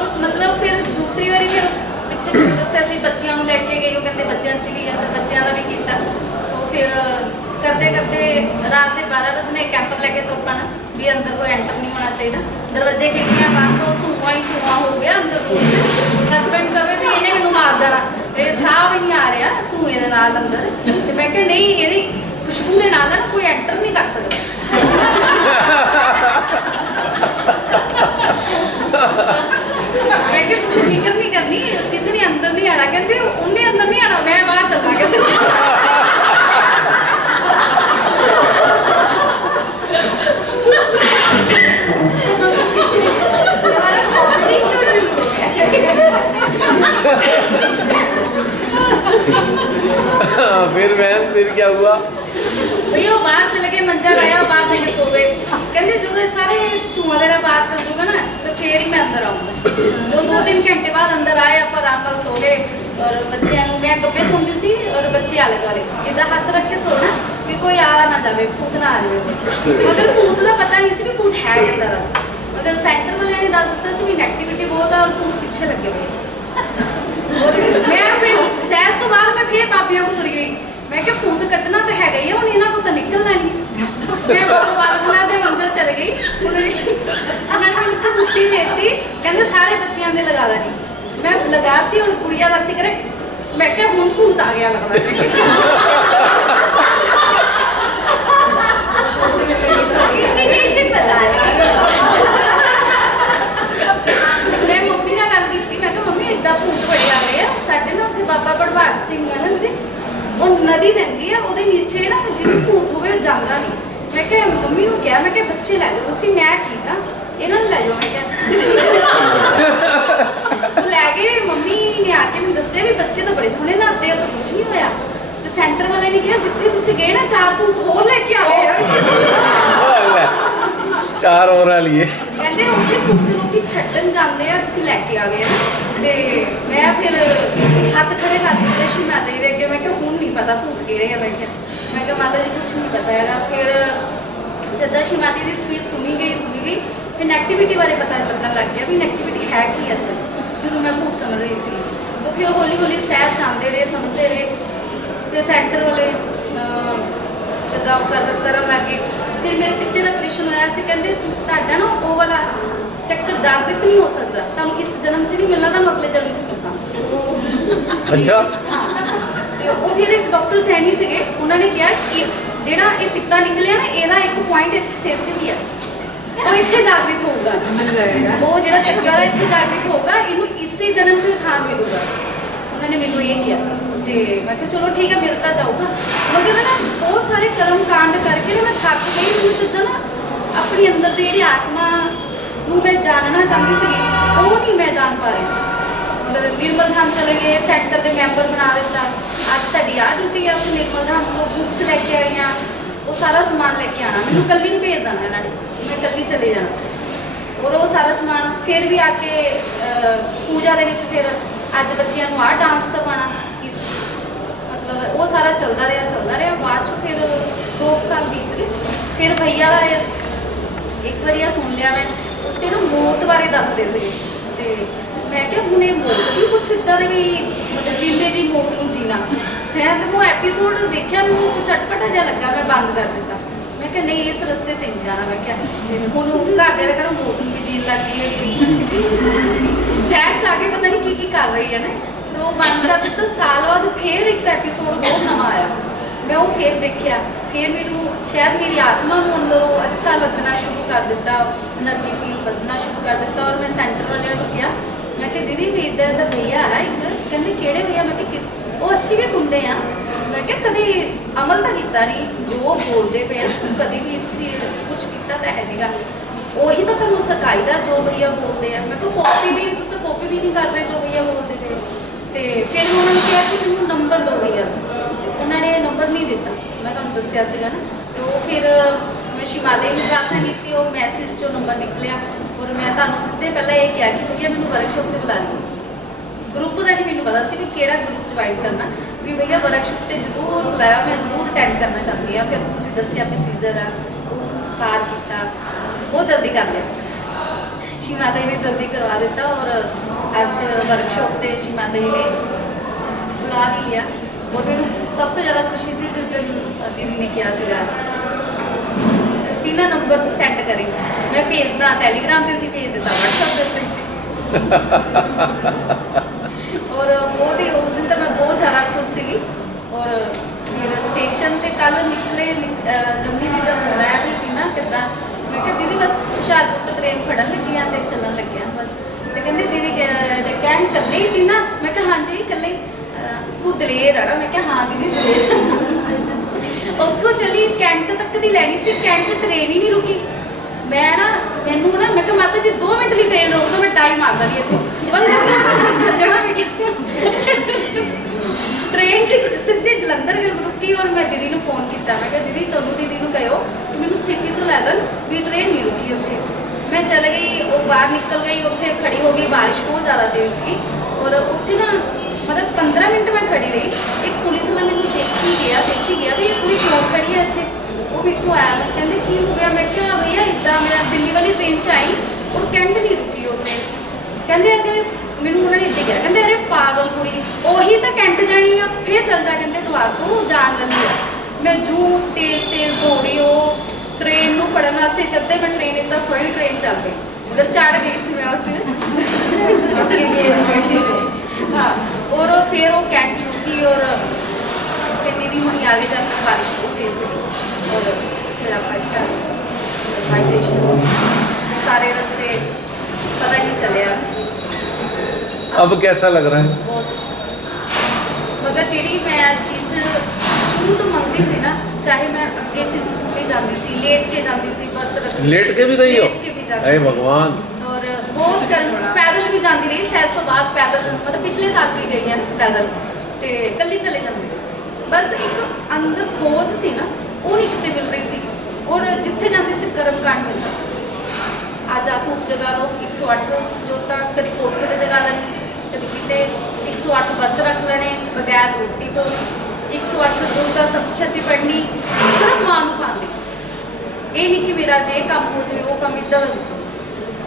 उस मतलब फिर दूसरी बारी फिर पिछे जो दस्या सी बच्चियों को लैके गई, वो कहते बच्चों च भी है तो बच्चों का भी किया। तो फिर करते करते रात के 12 बजे कैंपर लैके तुर पाना भी अंदर कोई एंटर नहीं होना चाहिए, दरवाजे खिड़कियां बंद, हो धुआं ही धुआं हो गया अंदर रूम से। हसबैंड कहे भी इन्हें मैनू मार देना, ये साह भी नहीं आ रहा धुएं के नाल अंदर, तो मैं कहा नहीं ये खुशबू के नाल ना कोई एंटर नहीं कर सकता। मैं तुम फिक्र नहीं करनी, किसी ने अंदर नहीं आना, कहते उन्हें अंदर नहीं आना, मैं बाहर चलना। कहते फिर बहन फिर क्या हुआ? भैया बाहर चले गए, मंजा डाया, बाहर जाके सो गए। कहते जो ये सारे धुआं तेरा बाहर चल जूगा ना तो फिर ही मैं अंदर आऊँगा। 2-3 घंटे बाद अंदर आए, आप आराम नाल सो गए। और बच्चों मैं गप्पे सुनती सी और बच्चे आले दुआले इदा हाथ रख के सोना कि कोई आ ना जाए, भूत ना आ जाए। मगर भूत का पता नहीं सी भी भूत है कितना का, मगर सेंटर वाले ने दस दिता सी भी नेगेटिविटी बहुत है और भूत पीछे लगे हुए। मैं फिर सैस तो बाद मैं फिर पापियों को तुरी गई, मैं क्या भूत कटना तो है ही है, हूँ इन्हों को तो निकलना नहीं। मैं बाबा बालकनाथ के मंदिर चले गई, उन्होंने मैंने बूटी दे दी, कहते सारे बच्चों के लगा देनी। मैं लगाती और कुड़िया राती करे, मैं क्या हूँ भूत आ गया लगता। मैं मम्मी ने गल की, मैं क्या मम्मी इदा भूत बड़े आ गए साढ़े ना उत्थे बाबा भड़वाग सिंह है ना, वो नदी बहती है, वो नीचे ना जिन्हें भूत हो जाता नहीं। मैं क्या मम्मी को क्या, मैं क्या बच्चे लै जाओ तुम, मैं ठीक हाँ इन्हों लै जाओ। मैं क्या लै गए, मम्मी ने आके मैं दसिया भी बच्चे तो बड़े सोहने नहाते हो, तो कुछ नहीं होया। तो सेंटर वाले ने कहा जिथे तुम गए ना 4 भूत होर लैके आए, 4 और लिए कहते उत्थे भूत लोग छड्डन जाते हैं, तुम लैके आ गए। तो मैं फिर हत्थ खड़े कर दिते श्री माता जी के अगे, मैं क्या हूँ नहीं पता भूत केड़े है। मैं क्या माता जी कुछ नहीं पता है। फिर जदा श्री माता जी की स्पीच सुनी गई, फिर नेगेटिविटी बारे पता लगन लग गया भी नेगेटिविटी है कि असल जिन्होंने मैं भूत समझ रही थी। तो फिर हौली हौली सहज जानते रहे, समझते रहे। फिर सेंटर वाले जदा करन लग गए। फिर मेरे पिते का ऑपरेशन होया सी, कहते तुहाडा ना वो वाला चक्कर जागृत नहीं हो सकता, तुहानूं इस जन्म च नहीं मिलना, तुहानूं अगले जन्म च मिलना। अच्छा। वो फिर एक डॉक्टर सैनी से उन्होंने कहा कि ਜਿਹੜਾ ਇਹ ਪਿੱਤਾ ਨਿਕਲਿਆ ਨਾ ਇਹਦਾ ਇੱਕ ਪੁਆਇੰਟ ਇੱਥੇ ਸਿਰ 'ਚ ਵੀ ਆ, ਉਹ ਇੱਥੇ ਜਾਗਰਿਤ ਹੋਊਗਾ, ਉਹ ਜਿਹੜਾ ਚੱਕਰ ਹੈ ਇੱਥੇ ਜਾਗਰਿਤ ਹੋਊਗਾ, ਇਹਨੂੰ ਇਸੇ ਜਨਮ 'ਚ ਖਾਨ ਮਿਲੂਗਾ। ਉਹਨਾਂ ਨੇ ਮੈਨੂੰ ਇਹ ਕਿਹਾ ਤੇ ਮੈਂ ਕਿਹਾ ਚਲੋ ਠੀਕ ਹੈ ਮਿਲਦਾ ਜਾਊਗਾ। ਮਗਰ ਨਾ ਬਹੁਤ ਸਾਰੇ ਕਰਮ ਕਾਂਡ ਕਰਕੇ ਨਾ ਮੈਂ ਥੱਕ ਗਈ, ਮੈਨੂੰ ਜਿੱਦਾਂ ਨਾ ਆਪਣੀ ਅੰਦਰ ਦੀ ਜਿਹੜੀ ਆਤਮਾ ਨੂੰ ਮੈਂ ਜਾਣਨਾ ਚਾਹੁੰਦੀ ਸੀ, ਉਹ ਨਹੀਂ ਮੈਂ ਜਾਣ ਪਾ ਰਹੀ ਸੀ। ਮਤਲਬ ਨਿਰਮਲ ਧਾਮ ਚਲੇ ਗਏ, ਸੈਂਟਰ ਦੇ ਮੈਂਬਰ ਬਣਾ ਦਿੱਤਾ, ਅੱਜ ਤੁਹਾਡੀ ਆਹ ਡਿਊਟੀ ਆ, ਉੱਥੇ ਨਿਰਮਲ ਧਾਮ ਤੋਂ ਬੁੱਕਸ ਲੈ ਕੇ ਆਈਆਂ, ਉਹ ਸਾਰਾ ਸਮਾਨ ਲੈ ਕੇ ਆਉਣਾ, ਮੈਨੂੰ ਇਕੱਲੀ ਨੂੰ ਭੇਜ ਦੇਣਾ ਇਹਨਾਂ ਨੇ, ਮੈਂ ਇਕੱਲੀ ਚਲੇ ਜਾਣਾ। ਔਰ ਉਹ ਸਾਰਾ ਸਮਾਨ ਫਿਰ ਵੀ ਆ ਕੇ ਪੂਜਾ ਦੇ ਵਿੱਚ ਫਿਰ ਅੱਜ ਬੱਚਿਆਂ ਨੂੰ ਆਹ ਡਾਂਸ ਕਰਵਾਉਣਾ, ਇਸ ਮਤਲਬ ਉਹ ਸਾਰਾ ਚੱਲਦਾ ਰਿਹਾ। ਬਾਅਦ 'ਚ ਫਿਰ 2 ਸਾਲ ਬੀਤ ਗਏ। ਫਿਰ ਭਈਆ ਦਾ ਇੱਕ ਵਾਰੀ ਆ ਸੁਣ ਲਿਆ ਮੈਂ, ਉੱਤੇ ਨਾ ਮੌਤ ਬਾਰੇ ਦੱਸ ਰਹੇ ਸੀ, ਤੇ ਮੈਂ ਕਿਹਾ ਹੁਣ ਇਹ ਮੌਤ ਵੀ ਕੁਛ ਇੱਦਾਂ ਦੇ ਵੀ ਮਤਲਬ ਜਿੰਦੇ ਜੀ ਮੌਤ ਨੂੰ ਜੀਣਾ ਹੈ। ਤੇ ਉਹ ਐਪੀਸੋਡ ਦੇਖਿਆ, ਮੈਨੂੰ ਕੁਛ ਅਟਪਟਾ ਜਿਹਾ ਲੱਗਾ, ਮੈਂ ਬੰਦ ਕਰ ਦਿੱਤਾ। ਮੈਂ ਕਿਹਾ ਨਹੀਂ, ਇਸ ਰਸਤੇ ਤੇ ਨਹੀਂ ਜਾਣਾ। ਮੈਂ ਕਿਹਾ ਹੁਣ ਘਰ ਦੇ ਕਹਿੰਦਾ ਮੌਤ ਨੂੰ ਵੀ ਜੀਣ ਲੱਗ ਗਈ ਹੈ, ਸਹਿਜ 'ਚ ਆ ਕੇ ਪਤਾ ਨਹੀਂ ਕੀ ਕਰ ਰਹੀ ਹੈ ਨਾ, ਤੇ ਉਹ ਬੰਦ ਕਰ ਦਿੱਤਾ। ਸਾਲ ਬਾਅਦ ਫਿਰ ਇੱਕ ਐਪੀਸੋਡ ਬਹੁਤ ਨਵਾਂ ਆਇਆ, ਮੈਂ ਉਹ ਫਿਰ ਦੇਖਿਆ। ਫਿਰ ਮੈਨੂੰ ਸ਼ਾਇਦ ਮੇਰੀ ਆਤਮਾ ਨੂੰ ਅੰਦਰੋਂ ਅੱਛਾ ਲੱਗਣਾ ਸ਼ੁਰੂ ਕਰ ਦਿੱਤਾ, એનર્ਜੀ ਫੀਲ ਵਧਣਾ ਸ਼ੁਰੂ ਕਰ ਦਿੱਤਾ। ਔਰ ਮੈਂ ਸੈਂਟਰ ਵਾਲਿਆਂ ਨੂੰ ਕਿਹਾ, ਮੈਂ ਕਿ ਦੀਦੀ ਵੀ ਇੱਦਾਂ ਭਈਆ ਹੈ ਇੱਕ, ਕਹਿੰਦੇ ਕਿਹੜੇ ਭਈਆ? ਮੈਂ ਕਿ ਉਹ ਅਸੀਂ ਵੀ ਸੁਣਦੇ ਆ। ਮੈਂ ਕਿਹਾ ਕਦੀ ਅਮਲ ਤਾਂ ਕੀਤਾ ਨਹੀਂ, ਜੋ ਬੋਲਦੇ ਪਏ ਕਦੀ ਵੀ ਤੁਸੀਂ ਕੁਛ ਕੀਤਾ ਤਾਂ ਹੈ ਨਹੀਂਗਾ, ਉਹੀ ਤਾਂ ਤੁਹਾਨੂੰ ਸਿਖਾਈਦਾ ਜੋ ਭਈਆ ਬੋਲਦੇ ਆ। ਮੈਂ ਕਿਹਾ ਕਾਪੀ ਵੀ ਤੁਸੀਂ ਕਾਪੀ ਵੀ ਨਹੀਂ ਕਰ ਰਹੇ ਜੋ ਭਈਆ ਬੋਲਦੇ ਪਏ। ਤੇ ਫਿਰ ਉਹਨਾਂ ਨੇ ਕਿਹਾ ਕਿ ਮੈਨੂੰ ਨੰਬਰ ਦਿਓ ਭਈਆ, ਤੇ ਉਹਨਾਂ ਨੇ ਨੰਬਰ ਨਹੀਂ ਦਿੱਤਾ, ਮੈਂ ਤੁਹਾਨੂੰ ਦੱਸਿਆ ਸੀਗਾ ਨਾ। ਤੇ ਉਹ ਫਿਰ ਮੈਂ ਸ਼ਿਵਾਦੇ ਨੂੰ ਪ੍ਰਾਰਥਨਾ ਕੀਤੀ, ਉਹ ਮੈਸੇਜ 'ਚੋਂ ਨੰਬਰ ਨਿਕਲਿਆ। ਔਰ ਮੈਂ ਤੁਹਾਨੂੰ ਸਿੱਧੇ ਪਹਿਲਾਂ ਇਹ ਕਿਹਾ ਕਿ ਭਈਆ ਮੈਨੂੰ ਵਰਕਸ਼ਾਪ 'ਤੇ ਬੁਲਾ ਲਿਓ। ਗਰੁੱਪ ਦਾ ਨਹੀਂ ਮੈਨੂੰ ਪਤਾ ਸੀ ਵੀ ਕਿਹੜਾ ਗਰੁੱਪ ਜੁਆਇਨ ਕਰਨਾ, ਵੀ ਭਈਆ ਵਰਕਸ਼ਾਪ 'ਤੇ ਜ਼ਰੂਰ ਬੁਲਾਇਆ, ਮੈਂ ਜ਼ਰੂਰ ਅਟੈਂਡ ਕਰਨਾ ਚਾਹੁੰਦੀ ਹਾਂ। ਫਿਰ ਤੁਸੀਂ ਦੱਸਿਆ ਪ੍ਰੋਸੀਜਰ ਆ, ਉਹ ਪਾਰ ਕੀਤਾ, ਬਹੁਤ ਜਲਦੀ ਕਰ ਲਿਆ। ਸ਼੍ਰੀ ਮਾਤਾ ਜੀ ਨੇ ਜਲਦੀ ਕਰਵਾ ਦਿੱਤਾ। ਔਰ ਅੱਜ ਵਰਕਸ਼ਾਪ 'ਤੇ ਸ਼੍ਰੀ ਮਾਤਾ ਜੀ ਨੇ ਬੁਲਾ ਵੀ ਲਿਆ। ਔਰ ਮੈਨੂੰ ਸਭ ਤੋਂ ਜ਼ਿਆਦਾ ਖੁਸ਼ੀ ਸੀ ਜਿਸ ਦਿਨ ਦੀਦੀ ਨੇ ਕਿਹਾ ਸੀਗਾ 3 ਨੰਬਰ ਸੈਂਡ ਕਰੇ, ਮੈਂ ਭੇਜਣਾ ਟੈਲੀਗ੍ਰਾਮ 'ਤੇ ਸੀ, ਭੇਜ ਦਿੱਤਾ WhatsApp ਦੇ ਉੱਤੇ। ਔਰ ਬਹੁਤ ਹੀ ਉਸ ਦਿਨ ਤਾਂ ਮੈਂ ਬਹੁਤ ਜ਼ਿਆਦਾ ਖੁਸ਼ ਸੀਗੀ। ਔਰ ਮੇਰੇ ਸਟੇਸ਼ਨ 'ਤੇ ਕੱਲ ਨਿਕਲੇ ਰਮਨੀ ਦੀ ਦਾ ਫੋਨ ਆਇਆ ਵੀ ਕਿੰਨਾ ਕਿੱਦਾਂ। ਮੈਂ ਕਿਹਾ ਦੀਦੀ ਬਸ ਹੁਸ਼ਿਆਰਪੁਰ ਤੋਂ ਟ੍ਰੇਨ ਫੜਨ ਲੱਗੀਆਂ ਤੇ ਚੱਲਣ ਲੱਗਿਆ ਬਸ। ਤੇ ਕਹਿੰਦੇ ਦੀਦੀ ਕਹਿਣ ਇਕੱਲੇ ਹੀ ਸੀ ਨਾ? ਮੈਂ ਕਿਹਾ ਹਾਂਜੀ ਇਕੱਲੇ ਹੀ। ਤੂੰ ਦਲੇਰ ਆ ਨਾ? ਮੈਂ ਕਿਹਾ ਹਾਂ ਦੀਦੀ ਦਲੇਰ। ਉੱਥੋਂ ਚਲੀ ਕੈਂਟ ਤੱਕ ਦੀ ਲੈਣੀ ਸੀ, ਕੈਂਟ ਟ੍ਰੇਨ ਹੀ ਨਹੀਂ ਰੁਕੀ। ਮੈਂ ਨਾ ਮੈਨੂੰ ਨਾ ਮੈਂ ਕਿਹਾ ਮਾਤਾ ਜੀ 2 ਮਿੰਟ ਲਈ ਟ੍ਰੇਨ ਰੋਕ ਦੋ, ਮੈਂ ਟਾਈਮ ਮਾਰਦਾ ਨਹੀਂ ਇੱਥੋਂ ਬਸ ਚੱਲ ਜਾਣਾ। ਟ੍ਰੇਨ ਸਿੱਧੇ ਜਲੰਧਰ ਰੁਕੀ। ਔਰ ਮੈਂ ਦੀਦੀ ਨੂੰ ਫੋਨ ਕੀਤਾ, ਮੈਂ ਕਿਹਾ ਦੀਦੀ ਤੁਹਾਨੂੰ ਦੀਦੀ ਨੂੰ ਕਹਿਓ ਕਿ ਮੈਨੂੰ ਸਿਟੀ ਤੋਂ ਲੈ ਲੈਣ, ਵੀ ਟ੍ਰੇਨ ਨਹੀਂ ਰੁਕੀ ਉੱਥੇ। ਮੈਂ ਚੱਲ ਗਈ, ਉਹ ਬਾਹਰ ਨਿਕਲ ਗਈ, ਉੱਥੇ ਖੜੀ ਹੋ ਗਈ, ਬਾਰਿਸ਼ ਬਹੁਤ ਜ਼ਿਆਦਾ ਤੇਜ਼ ਸੀ। ਔਰ ਉੱਥੇ ਨਾ ਮਤਲਬ 15 ਮਿੰਟ ਮੈਂ ਖੜੀ ਰਹੀ। ਇੱਕ ਪੁਲਿਸ ਵਾਲਾ ਮੈਨੂੰ ਦੇਖੀ ਗਿਆ ਵੀ ਇਹ ਕੁੜੀ ਕਿਉਂ ਖੜੀ ਹੈ ਇੱਥੇ। ਉਹ ਮੇਰੇ ਕੋਲ ਆਇਆ, ਮੈਂ ਕਹਿੰਦੇ ਕੀ ਹੋ ਗਿਆ? ਮੈਂ ਕਿਹਾ ਭਈਆ ਇੱਦਾਂ ਮੈਂ ਦਿੱਲੀ ਵਾਲੀ ਟ੍ਰੇਨ 'ਚ ਆਈ ਔਰ ਕੈਂਟ ਨਹੀਂ ਰੁਕੀ ਉਹ ਟ੍ਰੇਨ। ਕਹਿੰਦੇ ਅਗਰ ਮੈਨੂੰ ਉਹਨਾਂ ਨੇ ਇੱਦਾਂ ਕਿਹਾ, ਕਹਿੰਦੇ ਅਰੇ ਪਾਗਲ ਕੁੜੀ, ਉਹੀ ਤਾਂ ਕੈਂਟ ਜਾਣੀ ਆ, ਫੇਰ ਚੱਲ ਜਾ ਕਹਿੰਦੇ ਦੁਆਰ ਤੋਂ ਜਾਣ ਵਾਲੀ ਆ। ਮੈਂ ਜੂ ਤੇਜ਼ ਦੌੜੀ ਉਹ ਟ੍ਰੇਨ ਨੂੰ ਫੜਨ ਵਾਸਤੇ, ਜਦ ਮੈਂ ਟ੍ਰੇਨ ਇੱਦਾਂ ਫੜੀ, ਟ੍ਰੇਨ ਚੱਲ ਪਈ, ਮਤਲਬ ਚੜ ਗਈ ਸੀ ਮੈਂ ਉਹ 'ਚ। ਹਾਂ, ਔਰ ਫਿਰ ਉਹ ਕੈਂਟ ਰੁਕੀ। ਔਰ ਫਿਰ ਦੀਦੀ ਹੁਣੀ ਆ ਗਏ ਜਦ ਤੱਕ ਬਾਰਿਸ਼ ਬਹੁਤ ਤੇਜ਼ ਸੀ। और फिर आप वाइब्रेशन सारे रास्ते पता ही नहीं चले। अब कैसा लग रहा है? बहुत अच्छा। मगर जी मैं चीज़ शुरू तो मंगती सी ना, चाहे मैं अगे पे जाती सी, लेट के जाती सी, व्रत रख लेट के भी गई हो? अरे भगवान। और बहुत पैदल भी जाती रही, सैस तो बाद पैदल, मतलब पिछले साल भी गई हैं पैदल, तो कल्ली चले जाती सी। बस एक अंदर खोज सी ना, वो नहीं कितने मिल रही सी। और जिथे जाती सी कर्म कांड मिलता सी। आज आ धूफ जगा लो 108 जोता, कभी कोठे पर जगा लेनी, कभी किते 108 व्रत रख लेने बगैर रोटी तो, 108 जोता सप्तशती पढ़नी सिर्फ मां नूं पांदे। ये नहीं कि मेरा जे काम हो जाए वो काम इदा हो जाए,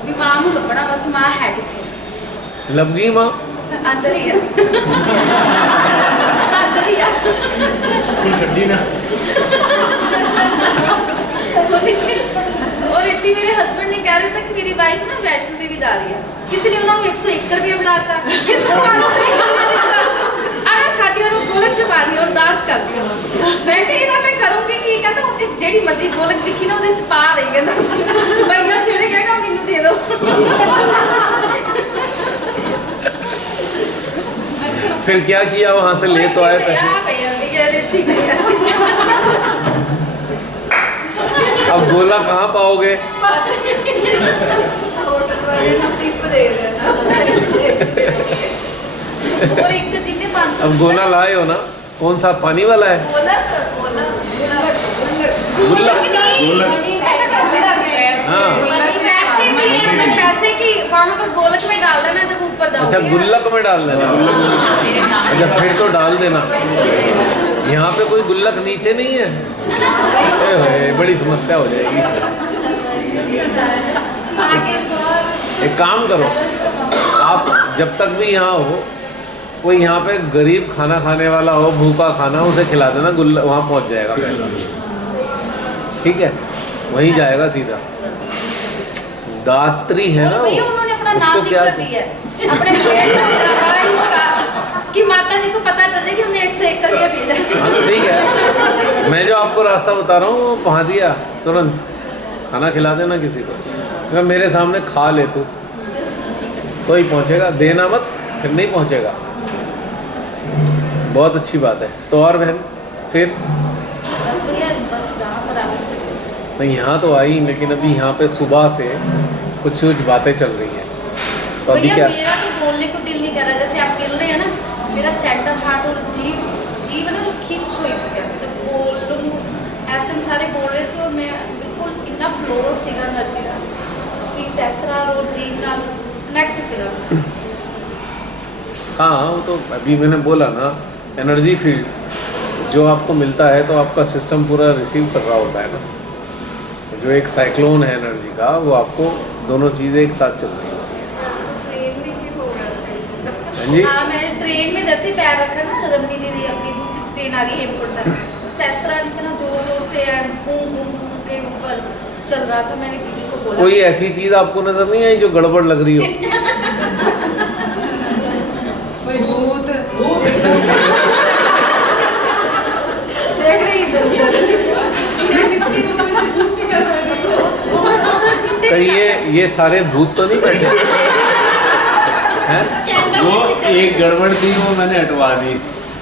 भी मां नूं लभना बस मां है कितने। लभ गई मां? अंदर ही है। अंदर ही है। कोई छड्डी ना। और इतनी मेरे हस्बैंड ने कह रहे थे कि मेरी वाइफ ना वैष्णो देवी जा रही है, किसी ने उन्होंने 101 रुपया बढ़ाता, अरे साड़ी और गोलक छपा दी और दास कर दी। मैं कही मैं करूंगी कि कहता उत्थे जेड़ी मर्जी गोलक दिखी ना उहदे च पा देंगे ना, भैया सवेरे कहना मैनू दे दो। फिर क्या किया वहां से? ले तो आए पैसे। अब गोला कहाँ पाओगे? वाले को टिप दे देना। और एक जिन्हें 500 अब गोला लाए हो ना, कौन सा पानी वाला है? हाँ पैसे की वहाँ पर गोलक में डाल देना जब ऊपर जाओगे। अच्छा, गुल्लक में डाल देना। अच्छा, फिर तो डाल देना। यहाँ पे कोई गुल्लक नीचे नहीं है? बड़ी समस्या हो जाएगी। एक काम करो, आप जब तक भी यहाँ हो, कोई यहाँ पे गरीब खाना खाने वाला हो, भूखा खाना, उसे खिला देना, गुल्लक वहाँ पहुँच जाएगा पहले। ठीक है, वहीं जाएगा सीधा। दात्री है ना, भैया उन्होंने अपना नाम उसको लिख क्या कर दिया है अपने पेट कि माता जी को पता चल जाए कि हमने 101 कर दिया पिज्जा। हाँ तो ठीक है, मैं जो आपको रास्ता बता रहा हूँ वो पहुँच गया तुरंत। खाना खिला देना किसी को, अगर मेरे सामने खा ले तो ही पहुँचेगा, देना मत फिर नहीं पहुँचेगा। बहुत अच्छी बात है। तो और बहन फिर बस भैया बस जहाँ पर आगे नहीं, यहाँ तो आई, लेकिन अभी यहाँ पे सुबह से कुछ बातें चल रही हैं, तो अभी भैया क्या? मेरा तो बोलने को दिल नहीं कर रहा। जैसे आप मिल रहे हैं ना, मेरा सेंटर हार्ट और जीभ है ना वो खींच हुई है। तो बोल इस टाइम सारे बोल रहे थे और मैं बिल्कुल इतना फ्लो सीगा एनर्जी का कि सैसरा और जीभ नाल कनेक्ट सीगा। हाँ, वो तो अभी मैंने बोला ना, एनर्जी फील्ड जो आपको मिलता है तो आपका सिस्टम पूरा रिसीव कर रहा होता है ना। जो एक साइक्लोन है एनर्जी का, वो आपको दोनों चीज़ें एक साथ चल रही होती हैं। ट्रेन में भी हो गया था इसका। हाँ जी, हाँ, मैंने ट्रेन में जैसे ही पैर रखा ना, रमनी दीदी अपनी दूसरी ट्रेन आ गई हेमकुंड से, सैसरा इतना जोर जोर से के ऊपर चल रहा था। मैंने दीदी को बोला कोई ऐसी चीज़ आपको नजर नहीं आई जो गड़बड़ लग रही हो? कोई भूत देख रही तो ये सारे भूत तो नहीं बैठे हैं? वो एक गड़बड़ थी, वो मैंने हटवा दी,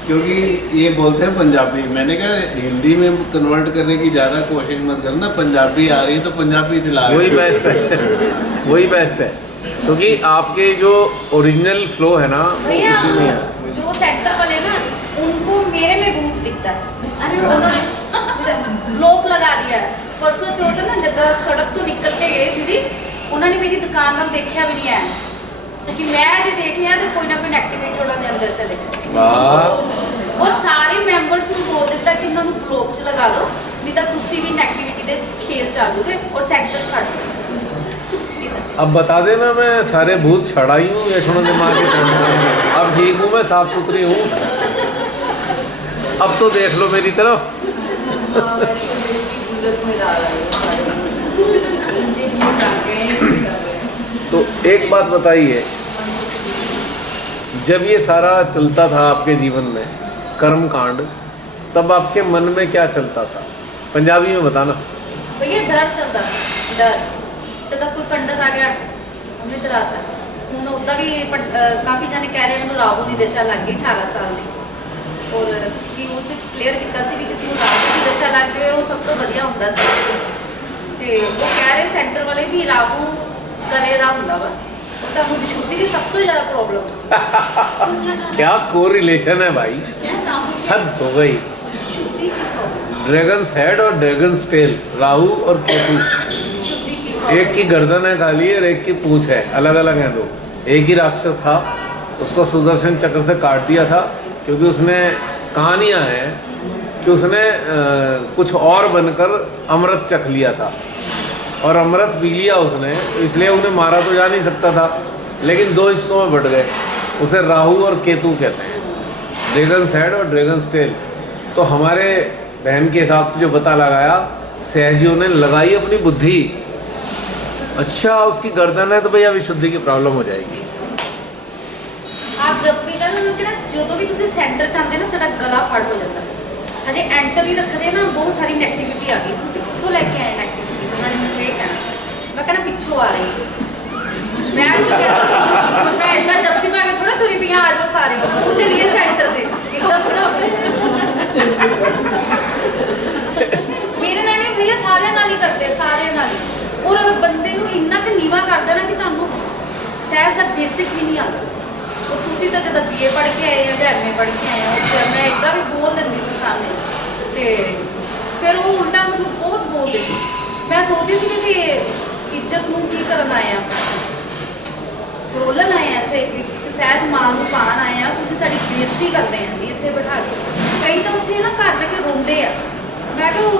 क्योंकि ये बोलते हैं पंजाबी। मैंने कहा हिंदी में कन्वर्ट करने की ज़्यादा कोशिश मत करना, पंजाबी आ रही है तो पंजाबी चला वही बेस्ट है, वही बेस्ट है, क्योंकि आपके जो ओरिजिनल फ्लो है ना, वो भैया उसी में है। जो सेंटर वाले ना, उनको मेरे में भूत दिखता है। उन्होंने ब्लॉक लगा दिया है। परसों चौथ ना जब सड़क तो निकल के गए दीदी, उन्होंने मेरी दुकान में देखा भी नहीं है, क्योंकि मैं जो देख लिया तो कोई ना कोई एक्टिविटी उन्होंने अंदर चले गए। वाह, और सारे मैंबर्स ਨੂੰ बोल ਦਿੱਤਾ कि उन्होंने ब्लॉक च लगा दो, नहीं तो तुसी भी एक्टिविटी ਦੇ खेल चालू है और सेंटर छाड़ दो। अब बता देना, मैं सारे भूत छड़ाई हूँ या छोड़ो दिमाग के टेंशन। अब ठीक हूँ, मैं साफ सुथरी हूँ। अब तो देख लो मेरी तरफ। तो एक बात बताइए, जब ये सारा चलता था आपके जीवन में कर्म कांड, तब आपके मन में क्या चलता था? पंजाबी में बताना। भैया डर चलता था, डर जब कोई पंडित आ गया हमें डराता। ਹੁਣ ਉੱਦਾਂ ਵੀ ਕਾਫੀ ਜਾਣੇ ਕਹਿ ਰਹੇ ਮੈਨੂੰ ਰਾਹੂ ਦੀ ਦਸ਼ਾ ਲੱਗ ਗਈ 18 ਸਾਲ ਦੀ, ਔਰ ਤੁਸੀਂ ਉਹ 'ਚ ਕਲੀਅਰ ਕੀਤਾ ਸੀ ਵੀ ਕਿਸੇ ਨੂੰ ਰਾਹੂ ਦੀ ਦਸ਼ਾ ਲੱਗ ਜਾਵੇ ਉਹ ਸਭ ਤੋਂ ਵਧੀਆ ਹੁੰਦਾ ਸੀ। ਤੇ ਉਹ ਕਹਿ ਰਹੇ ਸੈਂਟਰ ਵਾਲੇ ਵੀ ਰਾਹੂ ਗਲੇ ਦਾ ਹੁੰਦਾ ਵਾ, ਉਹ ਤਾਂ ਹੁਣ ਛੁੱਟੀ ਦੀ ਸਭ ਤੋਂ ਜ਼ਿਆਦਾ ਪ੍ਰੋਬਲਮ। क्या कोरिलेशन है भाई, हद हो गई। ड्रैगन्स हेड और ड्रैगन्स टेल, राहु और केतु, एक की गर्दन है काली और एक की पूंछ है, अलग अलग हैं दो। एक ही राक्षस था, उसको सुदर्शन चक्र से काट दिया था, क्योंकि उसने कहानियाँ हैं कि उसने कुछ और बनकर अमृत चख लिया था, और अमृत पी लिया उसने, इसलिए उन्हें मारा तो जा नहीं सकता था, लेकिन दो हिस्सों में बढ़ गए। उसे राहु और केतु कहते हैं, ड्रैगन्स हेड और ड्रैगन्स टेल। तो हमारे बहन के हिसाब से जो पता लगाया, सहजियों ने लगाई अपनी बुद्धि, अच्छा उसकी गर्दन है तो भैया विशुद्धि की प्रॉब्लम हो जाएगी। आप जब भी कहना जो भी तुम सेंटर चाहते ना, साडा गला फट हो जाता है। हजे एंटर ही रखते ना, बहुत सारी नेगेटिविटी आ गई। तुम कितों लेके आए नेगेटिविटी? उन्होंने मैं ये कहना, मैं कहना पिछों आ रही है। मैं इतना जब भी मैं थोड़ा तुरी पियाँ आ जाओ सारे चलिए सेंटर पे, इतना थोड़ा मेरे नाल नहीं भैया, सारे नाल ही करते, सारे नाल ही। और बंदे नूं इन्ना कि नीवा कर देना कि तुहानूं ਸਹਿਜ ਦਾ ਬੇਸਿਕ ਵੀ ਨਹੀਂ ਆਉਂਦਾ। ਉਹ ਤੁਸੀਂ ਤਾਂ ਜਦੋਂ BA ਪੜ੍ਹ ਕੇ ਆਏ ਆ ਜਾਂ MA ਪੜ੍ਹ ਕੇ ਆਏ ਆ, ਉਸ ਟਾਈਮ ਮੈਂ ਇੱਦਾਂ ਵੀ ਬੋਲ ਦਿੰਦੀ ਸੀ ਸਾਹਮਣੇ, ਤੇ ਫਿਰ ਉਹ ਉਲਟਾ ਮੈਨੂੰ ਬਹੁਤ ਬੋਲਦੇ ਸੀ। ਮੈਂ ਸੋਚਦੀ ਸੀ ਕਿ ਇੱਜ਼ਤ ਨੂੰ ਕੀ ਕਰਨ ਆਏ ਆ, ਰੋਲਣ ਆਏ ਆ ਇੱਥੇ, ਇੱਕ ਸਹਿਜ ਮਾਂ ਨੂੰ ਪਾਣ ਆਏ ਆ, ਤੁਸੀਂ ਸਾਡੀ ਬੇਇੱਜ਼ਤੀ ਕਰਦੇ ਆ ਵੀ ਇੱਥੇ ਬਿਠਾ ਕੇ। ਕਈ ਤਾਂ ਉੱਥੇ ਨਾ ਘਰ ਜਾ ਕੇ ਰੋਂਦੇ ਆ। ਮੈਂ ਕਿਹਾ ਉਹ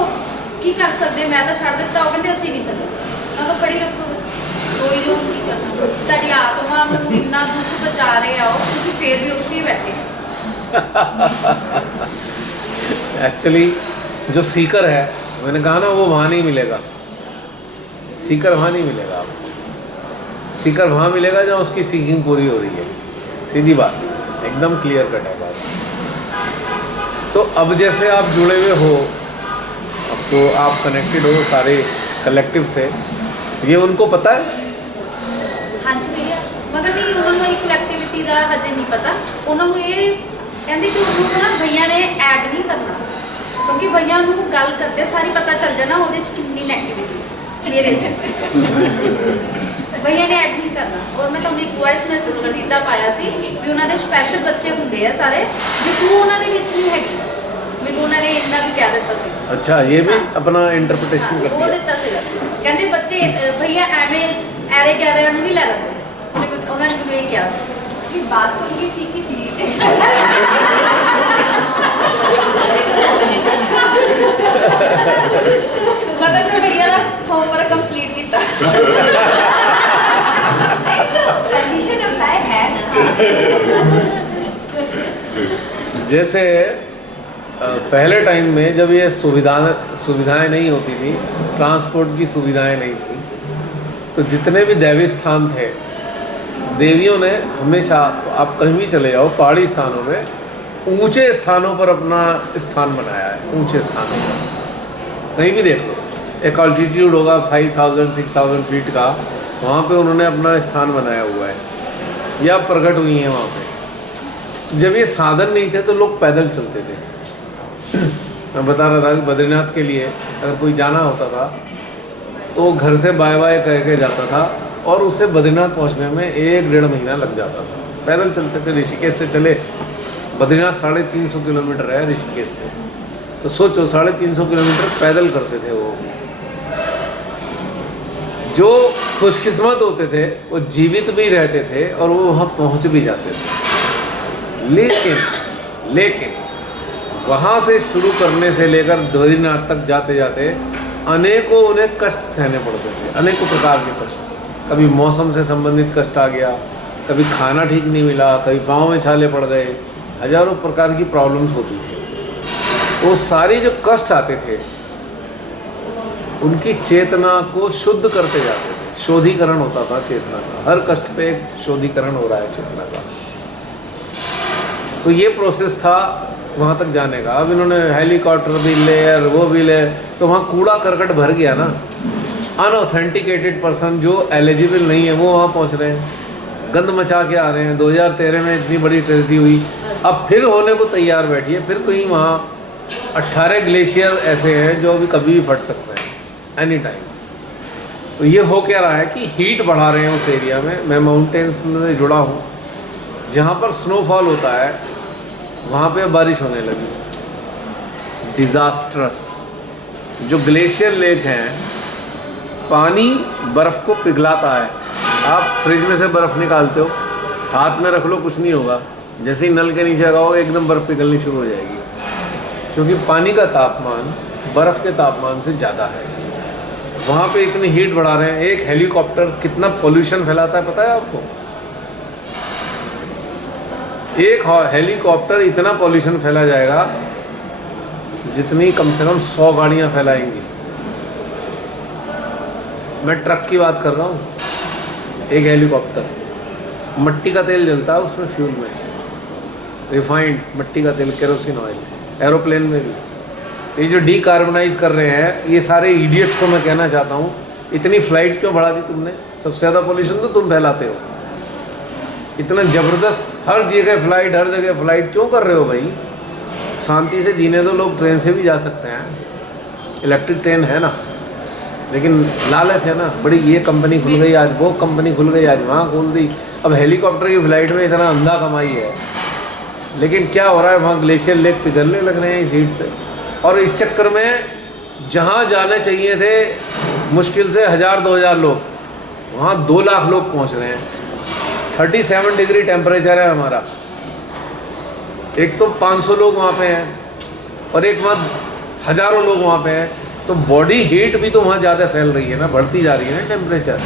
ਕੀ ਕਰ ਸਕਦੇ, ਮੈਂ ਤਾਂ ਛੱਡ ਦਿੱਤਾ। ਉਹ ਕਹਿੰਦੇ ਅਸੀਂ ਨਹੀਂ ਛੱਡਣਾ। ਮੈਂ ਕਿਹਾ ਫੜੀ ਰੱਖੋ, ਰੋਈ ਜਾਓ, ਕੀ ਕਰਨਾ। ਸਾਡੀ ਆਤਮਾ ਨੂੰ ਇੰਨਾ ਦੁੱਖ ਬਚਾ ਰਹੇ ਆ, ਉਹ ਤੁਸੀਂ ਫੇਰ ਵੀ ਉੱਥੇ ਹੀ ਬੈਠੇ। एक्चुअली जो सीकर है, मैंने कहा ना, वो वहाँ नहीं मिलेगा। सीकर वहाँ नहीं मिलेगा आपको। सीकर वहाँ मिलेगा जहाँ उसकी सीकिंग पूरी हो रही है। सीधी बात, एकदम क्लियर कट है बात। तो अब जैसे आप जुड़े हुए हो, अब तो आप कनेक्टेड हो सारे कलेक्टिव से, ये उनको पता है? हाँ जी भैया, मगर नहीं, उन्होंने एक कलेक्टिविटी का हजे नहीं पता। उन्होंने ये कहते कि उन्होंने ना भैया ने ऐड नहीं करना, क्योंकि भैया उन्होंने गल करते सारी पता चल जाना वो कितनी नेगेटिविटी मेरे भैया ने ऐड नहीं करना। और मैं तुमने एक वॉइस मैसेज भी दिता पाया सी भी उन्होंने स्पैशल बच्चे होंगे है सारे, भी तू उन्होंने नहीं हैगी, मैंने उन्होंने इन्ना भी कह दिता सी। अच्छा, ये भी अपना इंटरप्रिटेशन कर बोल दिता सी, कहते बच्चे भैया एवं ऐरे कह रहे नहीं लै लेते। उन्होंने मैंने ये कहा सी, बात तो ये ठीक ही थी। मगर मैं भैया का होमवर्क कंप्लीट किया। कंडीशन अप्लाई है ना। जैसे पहले टाइम में जब ये सुविधाएं नहीं होती थी, ट्रांसपोर्ट की सुविधाएं नहीं थी, तो जितने भी दैवीय स्थान थे, देवियों ने हमेशा, आप कहीं भी चले जाओ पहाड़ी स्थानों में, ऊंचे स्थानों पर अपना स्थान बनाया है। ऊंचे स्थानों पर कहीं भी देख लो, एक ऑल्टीट्यूड होगा 5000-6000 फीट का, वहाँ पे उन्होंने अपना स्थान बनाया हुआ है या प्रकट हुई हैं वहाँ पे। जब ये साधन नहीं थे तो लोग पैदल चलते थे। मैं बता रहा था कि बद्रीनाथ के लिए अगर कोई जाना होता था तो घर से बाय बाय कह के जाता था, और उसे बद्रीनाथ पहुंचने में 1-1.5 महीना लग जाता था। पैदल चलते थे। ऋषिकेश से चले, बद्रीनाथ 350 किलोमीटर है ऋषिकेश से, तो सोचो 350 किलोमीटर पैदल करते थे वो। जो खुशकिस्मत होते थे वो जीवित भी रहते थे और वो वहाँ पहुँच भी जाते थे। लेकिन वहाँ से शुरू करने से लेकर बद्रीनाथ तक जाते जाते अनेकों उन्हें कष्ट सहने पड़ते थे, अनेकों प्रकार के कष्ट। कभी मौसम से संबंधित कष्ट आ गया, कभी खाना ठीक नहीं मिला, कभी पाँव में छाले पड़ गए, हजारों प्रकार की प्रॉब्लम्स होती थी। वो सारे जो कष्ट आते थे उनकी चेतना को शुद्ध करते जाते थे। शोधीकरण होता था चेतना का, हर कष्ट पे एक शोधीकरण हो रहा है चेतना का। तो ये प्रोसेस था वहाँ तक जाने का। अब इन्होंने हेलीकॉप्टर भी ले और वो भी ले, तो वहाँ कूड़ा करकट भर गया ना। अनऑथेंटिकेटेड पर्सन जो एलिजिबल नहीं है वो वहाँ पहुँच रहे हैं, गंद मचा के आ रहे हैं। 2013 में इतनी बड़ी ट्रेजेडी हुई, अब फिर होने को तैयार बैठी है। फिर कहीं वहाँ 18 ग्लेशियर ऐसे हैं जो अभी कभी भी फट सकते हैं, एनी टाइम। तो ये हो क्या रहा है कि हीट बढ़ा रहे हैं उस एरिया में। मैं माउंटेन्स में जुड़ा हूँ, जहाँ पर स्नोफॉल होता है वहाँ पे बारिश होने लगी, डिज़ास्ट्रस। जो ग्लेशियर लेक हैं, पानी बर्फ़ को पिघलाता है। आप फ्रिज में से बर्फ़ निकालते हो, हाथ में रख लो, कुछ नहीं होगा। जैसे ही नल के नीचे लगाओ एकदम बर्फ़ पिघलनी शुरू हो जाएगी, क्योंकि पानी का तापमान बर्फ़ के तापमान से ज़्यादा है। वहाँ पे इतनी हीट बढ़ा रहे हैं। एक हेलीकॉप्टर कितना पोल्यूशन फैलाता है पता है आपको? एक हेलीकॉप्टर इतना पोल्यूशन फैला जाएगा जितनी कम से कम 100 गाड़ियाँ फैलाएंगी। मैं ट्रक की बात कर रहा हूँ। एक हेलीकॉप्टर, मट्टी का तेल जलता है उसमें, फ्यूल में रिफाइंड मट्टी का तेल, केरोसिन ऑयल। एरोप्लेन में भी ये जो डीकार्बनाइज कर रहे हैं, ये सारे इडियट्स को मैं कहना चाहता हूँ, इतनी फ्लाइट क्यों बढ़ा दी तुमने? सबसे ज़्यादा पोल्यूशन तो तुम फैलाते हो। इतना ज़बरदस्त हर जगह फ्लाइट क्यों कर रहे हो भाई? शांति से जीने दो। लोग ट्रेन से भी जा सकते हैं, इलेक्ट्रिक ट्रेन है ना। लेकिन लालच है ना, बड़ी ये कंपनी खुल गई आज, वो कंपनी खुल गई आज, वहाँ खोल दी। अब हेलीकॉप्टर की फ्लाइट में इतना अंधा कमाई है, लेकिन क्या हो रहा है वहाँ ग्लेशियर लेक पिघलने लग रहे हैं इस हीट से। और इस चक्कर में जहाँ जाने चाहिए थे मुश्किल से 1000-2000 लोग, वहाँ 2 लाख लोग पहुँच रहे हैं। 37 डिग्री टेम्परेचर है हमारा। एक तो 500 लोग वहाँ पे हैं और एक वहाँ हज़ारों लोग वहाँ पे हैं, तो बॉडी हीट भी तो वहाँ ज़्यादा फैल रही है ना, बढ़ती जा रही है ना टेम्परेचर,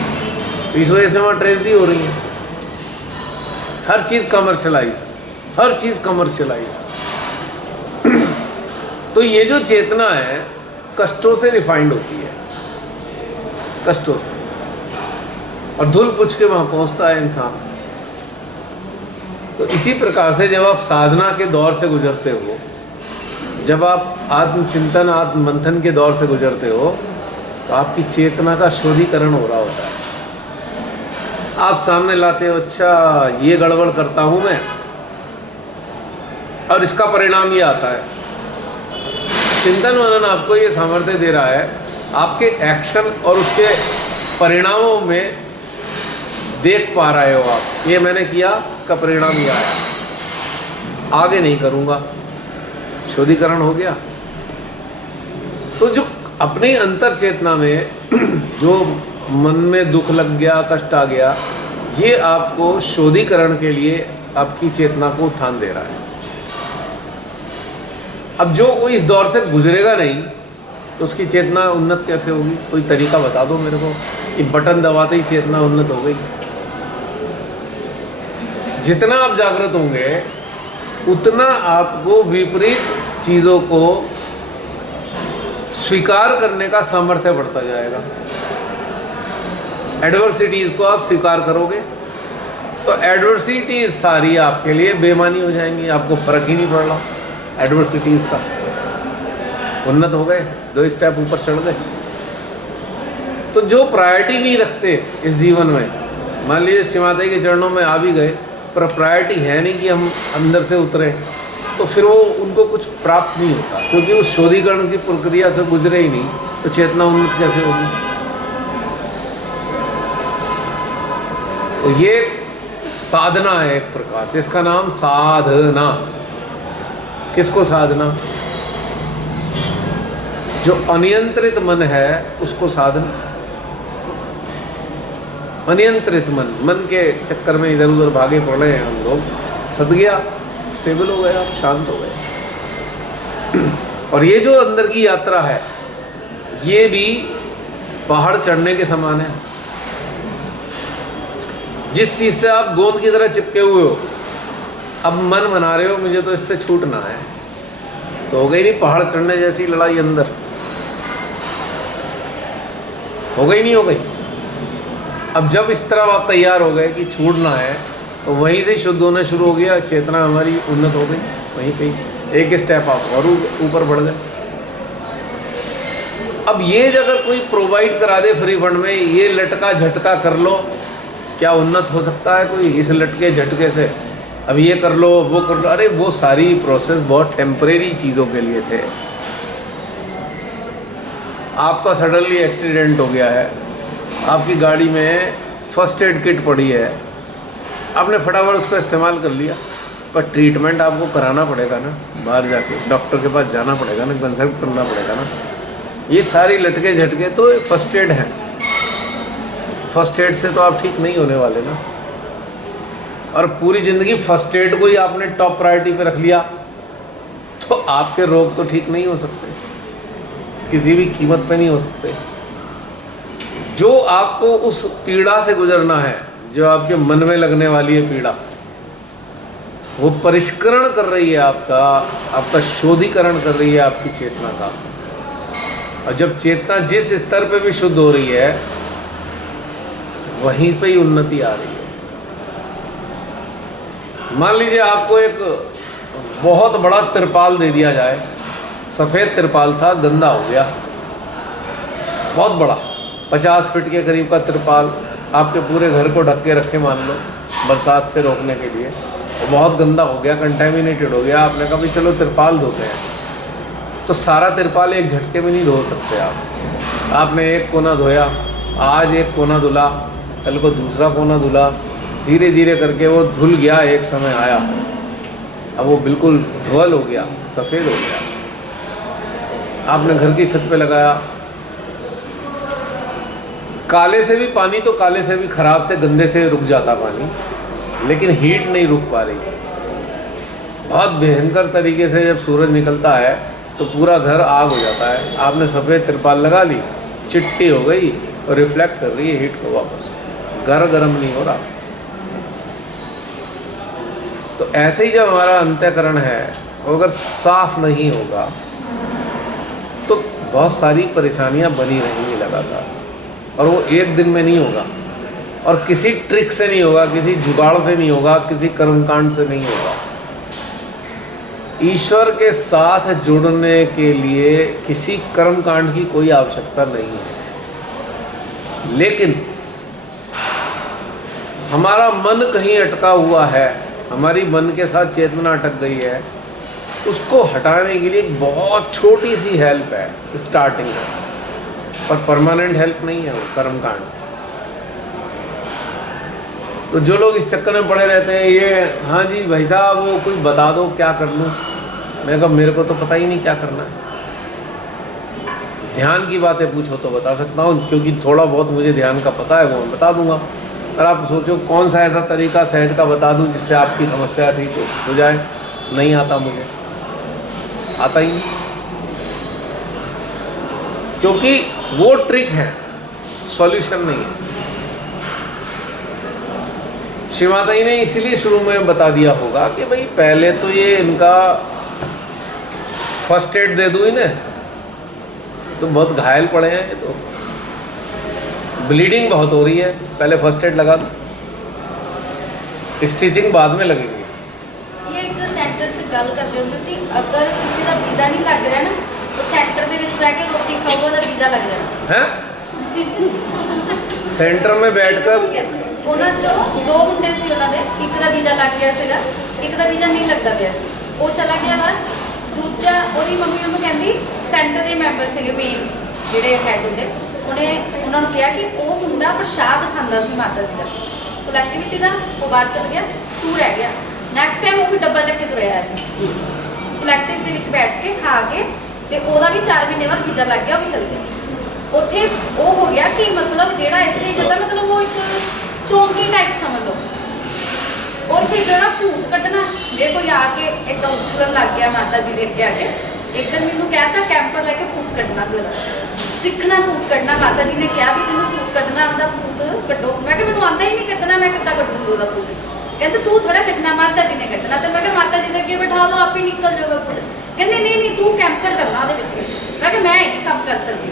तो इस वजह से वहाँ ट्रेजेडी हो रही है। हर चीज़ कमर्शलाइज, हर चीज़ कमर्शलाइज। तो ये जो चेतना है कष्टों से रिफाइंड होती है, कष्टों से, और धुल पुछ के वहाँ पहुँचता है इंसान। तो इसी प्रकार से जब आप साधना के दौर से गुजरते हो, जब आप आत्मचिंतन आत्ममंथन के दौर से गुजरते हो, तो आपकी चेतना का शोधीकरण हो रहा होता है। आप सामने लाते हो, अच्छा ये गड़बड़ करता हूँ मैं, और इसका परिणाम ये आता है। चिंतन मनन आपको ये सामर्थ्य दे रहा है, आपके एक्शन और उसके परिणामों में देख पा रहे हो आप, ये मैंने किया, इसका परिणाम ये आया, आगे नहीं करूँगा, शोधीकरण हो गया। तो जो अपनी अंतर चेतना में जो मन में दुख लग गया, कष्ट आ गया, ये आपको शोधीकरण के लिए आपकी चेतना को उत्थान दे रहा है। अब जो कोई इस दौर से गुजरेगा नहीं, तो उसकी चेतना उन्नत कैसे होगी? कोई तरीका बता दो मेरे को कि बटन दबाते ही चेतना उन्नत हो गई। जितना आप जागृत होंगे उतना आपको विपरीत चीज़ों को स्वीकार करने का सामर्थ्य बढ़ता जाएगा। एडवर्सिटीज़ को आप स्वीकार करोगे तो एडवर्सिटीज सारी आपके लिए बेमानी हो जाएंगी, आपको फर्क ही नहीं पड़ रहा एडवर्सिटीज़ का। उन्नत हो गए, 2 स्टेप ऊपर चढ़ गए। तो जो प्रायोरिटी नहीं रखते इस जीवन में, मान लीजिए श्रीमाता के चरणों में आ भी गए, पर प्रायोरिटी है नहीं कि हम अंदर से उतरे, तो फिर वो उनको कुछ प्राप्त नहीं होता, क्योंकि उस शोधीकरण की प्रक्रिया से गुजरे ही नहीं, तो चेतना उन्नत कैसे होगी? तो ये साधना है एक प्रकार से, इसका नाम साधना। किसको साधना? जो अनियंत्रित मन है उसको साधना। अनियंत्रित मन के चक्कर में इधर उधर भागे पड़े हैं हम लोग, सद गया, स्टेबल हो गया, शांत हो गए। और ये जो अंदर की यात्रा है, ये भी पहाड़ चढ़ने के समान है। जिस चीज़ से आप गोंद की तरह चिपके हुए हो, अब मन बना रहे हो मुझे तो इससे छूटना है, तो हो गई नहीं पहाड़ चढ़ने जैसी लड़ाई अंदर? हो गई नहीं हो गई? अब जब इस तरह आप तैयार हो गए कि छूटना है, तो वहीं से शुद्ध होना शुरू हो गया, चेतना हमारी उन्नत हो गई। वहीं पे एक स्टेप आप और ऊपर बढ़ गए। अब ये अगर कोई प्रोवाइड करा दे फ्री फंड में, ये लटका झटका कर लो, क्या उन्नत हो सकता है कोई इस लटके झटके से? अब ये कर लो, वो कर लो, अरे वो सारी प्रोसेस बहुत टेम्परेरी चीज़ों के लिए थे। आपका सडनली एक्सीडेंट हो गया है, आपकी गाड़ी में फर्स्ट एड किट पड़ी है, आपने फटाफट उसका इस्तेमाल कर लिया, पर ट्रीटमेंट आपको कराना पड़ेगा ना, बाहर जाके डॉक्टर के पास जाना पड़ेगा ना, कंसल्ट करना पड़ेगा ना। ये सारी लटके झटके तो फर्स्ट एड हैं। फर्स्ट एड से तो आप ठीक नहीं होने वाले ना। और पूरी ज़िंदगी फर्स्ट एड को ही आपने टॉप प्रायोरिटी पे रख लिया, तो आपके रोग तो ठीक नहीं हो सकते, किसी भी कीमत पे नहीं हो सकते। जो आपको उस पीड़ा से गुजरना है, जो आपके मन में लगने वाली है पीड़ा, वो परिष्करण कर रही है आपका शोधीकरण कर रही है आपकी चेतना का। और जब चेतना जिस स्तर पे भी शुद्ध हो रही है, वहीं पे ही उन्नति आ रही है। मान लीजिए आपको एक बहुत बड़ा तिरपाल दे दिया जाए, सफ़ेद तिरपाल था, गंदा हो गया, बहुत बड़ा 50 फीट के करीब का तिरपाल आपके पूरे घर को ढक के रखे, मान लो बरसात से रोकने के लिए, वो बहुत गंदा हो गया, कंटेमिनेटेड हो गया। आपने कहा भी चलो तिरपाल धोते हैं, तो सारा तिरपाल एक झटके में नहीं धो सकते आप। आपने एक कोना धोया, आज एक कोना धुला, कल को दूसरा कोना धुला, धीरे धीरे करके वो धुल गया। एक समय आया, अब वो बिल्कुल धवल हो गया, सफ़ेद हो गया। आपने घर की छत पे लगाया, काले से भी पानी तो काले से भी ख़राब से गंदे से रुक जाता पानी, लेकिन हीट नहीं रुक पा रही। बहुत भयंकर तरीके से जब सूरज निकलता है तो पूरा घर आग हो जाता है। आपने सफ़ेद तिरपाल लगा ली, चिट्टी हो गई और रिफ्लेक्ट कर रही है हीट को वापस, घर गर्म नहीं हो रहा। तो ऐसे ही जब हमारा अंतःकरण है वो अगर साफ नहीं होगा तो बहुत सारी परेशानियां बनी रहेंगी लगातार, और वो एक दिन में नहीं होगा, और किसी ट्रिक से नहीं होगा, किसी जुगाड़ से नहीं होगा, किसी कर्मकांड से नहीं होगा। ईश्वर के साथ जुड़ने के लिए किसी कर्मकांड की कोई आवश्यकता नहीं है। लेकिन हमारा मन कहीं अटका हुआ है, हमारी मन के साथ चेतना अटक गई है, उसको हटाने के लिए एक बहुत छोटी सी हेल्प है, स्टार्टिंग है, पर परमानेंट हेल्प नहीं है वो कर्मकांड। तो जो लोग इस चक्कर में पड़े रहते हैं, ये हाँ जी भाई साहब वो कुछ बता दो क्या कर लूँ, मैं कहा मेरे को तो पता ही नहीं क्या करना है। ध्यान की बातें पूछो तो बता सकता हूँ, क्योंकि थोड़ा बहुत मुझे ध्यान का पता है, वो मैं बता दूंगा। और आप सोचो कौन सा ऐसा तरीका सहज का बता दूं जिससे आपकी समस्या ठीक हो जाए, नहीं आता, मुझे आता ही नहीं, क्योंकि वो ट्रिक है, सॉल्यूशन नहीं है। श्री माता जी ने इसीलिए शुरू में बता दिया होगा कि भाई पहले तो ये इनका फर्स्ट एड दे दूँ इन्हें, तो बहुत घायल पड़े हैं, ये तो ब्लीडिंग बहुत हो रही है, पहले फर्स्ट एड लगा दो, स्टिचिंग बाद में लगेगी। ये एक सेंटर से गल करते होंगे सी, अगर किसी का वीज़ा नहीं लग रहा ना तो सेंटर ਦੇ ਵਿੱਚ ਬੈ ਕੇ ਰੋਟੀ ਖਾਊਗਾ ਤਾਂ ਵੀਜ਼ਾ ਲੱਗ ਜਾਣਾ ਹੈ। सेंटर में बैठकर ਉਹਨਾਂ ਚੋਂ 2 ਮੁੰਡੇ ਸੀ, ਉਹਨਾਂ ਦੇ ਇੱਕ ਦਾ ਵੀਜ਼ਾ ਲੱਗ ਗਿਆ ਸੀਗਾ, ਇੱਕ ਦਾ ਵੀਜ਼ਾ ਨਹੀਂ ਲੱਗਦਾ ਪਿਆ ਸੀ, ਉਹ ਚਲਾ ਗਿਆ ਬਾਅਦ। ਦੂਜਾ ਉਹਦੀ ਮੰਮੀ ਉਹਨੂੰ ਕਹਿੰਦੀ, ਸੈਂਟਰ ਦੇ ਮੈਂਬਰ ਸੀਗੇ ਮੇਨ ਜਿਹੜੇ ਹੈਡ ਹੁੰਦੇ, ਉਹਨੇ ਉਹਨਾਂ ਨੂੰ ਕਿਹਾ ਕਿ ਉਹ ਮੁੰਡਾ ਪ੍ਰਸ਼ਾਦ ਖਾਂਦਾ ਸੀ ਮਾਤਾ ਜੀ ਦਾ ਕਲੈਕਟੀਵਿਟੀ ਦਾ, ਉਹ ਬਾਹਰ ਚਲ ਗਿਆ, ਤੂੰ ਰਹਿ ਗਿਆ। ਨੈਕਸਟ ਟਾਈਮ ਉਹ ਵੀ ਡੱਬਾ ਚੱਕ ਕੇ ਤੁਰਿਆ ਆਇਆ ਸੀ ਕਲੈਕਟਿਵ ਦੇ ਵਿੱਚ ਬੈਠ ਕੇ ਖਾ ਕੇ, ਤੇ ਉਹਦਾ ਵੀ 4 ਮਹੀਨੇ ਬਾਅਦ ਵੀਜ਼ਾ ਲੱਗ ਗਿਆ, ਉਹ ਵੀ ਚਲ ਗਿਆ। ਉੱਥੇ ਉਹ ਹੋ ਗਿਆ ਕਿ ਮਤਲਬ ਜਿਹੜਾ ਇੱਥੇ ਜਿੱਦਾਂ ਮਤਲਬ ਉਹ ਇੱਕ ਚੌਂਕੀ ਟਾਈਪ ਸਮਝ ਲਓ। ਔਰ ਫਿਰ ਜਿਹੜਾ ਭੂਤ ਕੱਢਣਾ, ਜੇ ਕੋਈ ਆ ਕੇ ਇੱਕ ਉਛਲਣ ਲੱਗ ਗਿਆ ਮਾਤਾ ਜੀ ਦੇ ਅੱਗੇ ਆ ਕੇ, ਇੱਕ ਦਿਨ ਮੈਨੂੰ ਕਹਿਤਾ ਕੈਂਪਰ ਲੈ ਕੇ ਭੂਤ ਕੱਢਣਾ, ਫਿਰ ਸਿੱਖਣਾ ਭੂਤ ਕੱਢਣਾ। ਮਾਤਾ ਜੀ ਨੇ ਕਿਹਾ ਵੀ ਜਿਹਨੂੰ ਭੂਤ ਕੱਢਣਾ ਆਉਂਦਾ ਭੂਤ ਕੱਢੋ। ਮੈਂ ਕਿਹਾ ਮੈਨੂੰ ਆਉਂਦਾ ਹੀ ਨਹੀਂ ਕੱਢਣਾ, ਮੈਂ ਕਿੱਦਾਂ ਕੱਢੂੰਗਾ ਉਹਦਾ ਭੂਤ। ਕਹਿੰਦੇ ਤੂੰ ਥੋੜਾ ਕੱਢਣਾ, ਮਾਤਾ ਜੀ ਨੇ ਕੱਢਣਾ। ਤੇ ਮੈਂ ਕਿਹਾ ਮਾਤਾ ਜੀ ਦੇ ਅੱਗੇ ਬਿਠਾ ਲਓ, ਆਪੇ ਨਿਕਲ ਜਾਊਗਾ ਭੂਤ। ਕਹਿੰਦੇ ਨਹੀਂ ਨਹੀਂ ਤੂੰ ਕੈਂਪਰ ਕਰਨਾ ਉਹਦੇ ਪਿੱਛੇ। ਮੈਂ ਕਿਹਾ ਮੈਂ ਨਹੀਂ ਕੰਮ ਕਰ ਸਕਦੀ।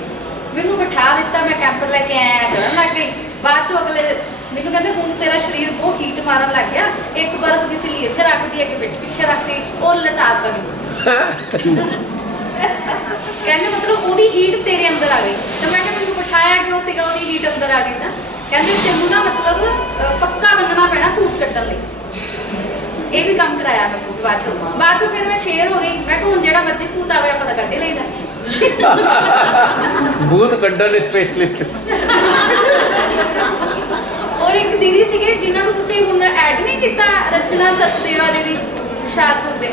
ਮੈਨੂੰ ਬਿਠਾ ਦਿੱਤਾ, ਮੈਂ ਕੈਂਪਰ ਲੈ ਕੇ ਆਇਆ ਕਰਨ ਲੱਗ ਗਈ। ਬਾਅਦ ਚੋਂ ਅਗਲੇ ਮੈਨੂੰ ਕਹਿੰਦੇ ਹੁਣ ਤੇਰਾ ਸਰੀਰ ਬਹੁਤ ਹੀਟ ਮਾਰਨ ਲੱਗ ਗਿਆ, ਇੱਕ ਬਰਫ ਦੀ ਸਲੀ ਇੱਥੇ ਰੱਖਦੀ ਹੈ ਕਿ ਪਿੱਛੇ ਰੱਖਦੀ, ਉਹ ਲਟਾਤਾ ਮੈਨੂੰ। ਕਹਿੰਦੇ ਮਤਲਬ ਉਹਦੀ ਹੀਟ ਤੇਰੇ ਅੰਦਰ ਆ ਗਈ। ਤੇ ਮੈਂ ਕਿਹਾ ਮੈਨੂੰ ਬਿਠਾਇਆ ਕਿਉਂ ਸੀਗਾ, ਉਹਦੀ ਹੀਟ ਅੰਦਰ ਆ ਗਈ ਤਾਂ। ਕਹਿੰਦੇ ਤੈਨੂੰ ਨਾ ਮਤਲਬ ਪੱਕਾ ਬੰਨਣਾ ਪੈਣਾ ਭੂਤ ਕੱਢਣ ਲਈ। ਇਹ ਵੀ ਕੰਮ ਕਰਾਇਆ ਮੈਂ ਭੂਤ ਬਾਅਦ ਚੋਂ ਫਿਰ ਮੈਂ ਸ਼ੇਰ ਹੋ ਗਈ। ਮੈਂ ਕਿਹਾ ਹੁਣ ਜਿਹੜਾ ਮਰਜ਼ੀ ਭੂਤ ਆਵੇ ਆਪਾਂ ਤਾਂ ਕੱਢ ਹੀ ਲਈਦਾ। भूत कंडल स्पेशलिस्ट। और एक दीदी सीगे जिन्हां नूं तुसीं हुण ऐड नहीं किया, रचना सचदेवा जी हुशियारपुर दे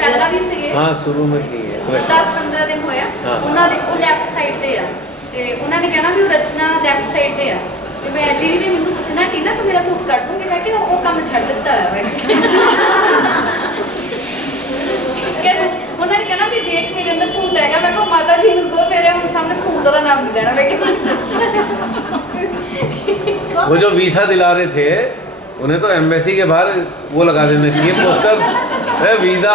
पहला भी सीगे। हां शुरू में की है 10-15 दिन होया। उन्हां दे वो लेफ्ट साइड ते आ ते उन्हां ने कहना भी रचना लेफ्ट साइड ते आ ते मैं दीदी ने मैनूं पूछना टीना तू मेरा भूत कट दूंगी। मैं कि वो काम छड्ड दित्ता है। उन्होंने कहना भी देख मेरे अंदर भूत है। मैं कहा माता जी को मेरे हम सामने भूत का नाम नहीं लेना। मैं वो जो वीसा दिला रहे थे उन्हें तो एम्बेसी के बाहर वो लगा देना चाहिए पोस्टर, वीजा।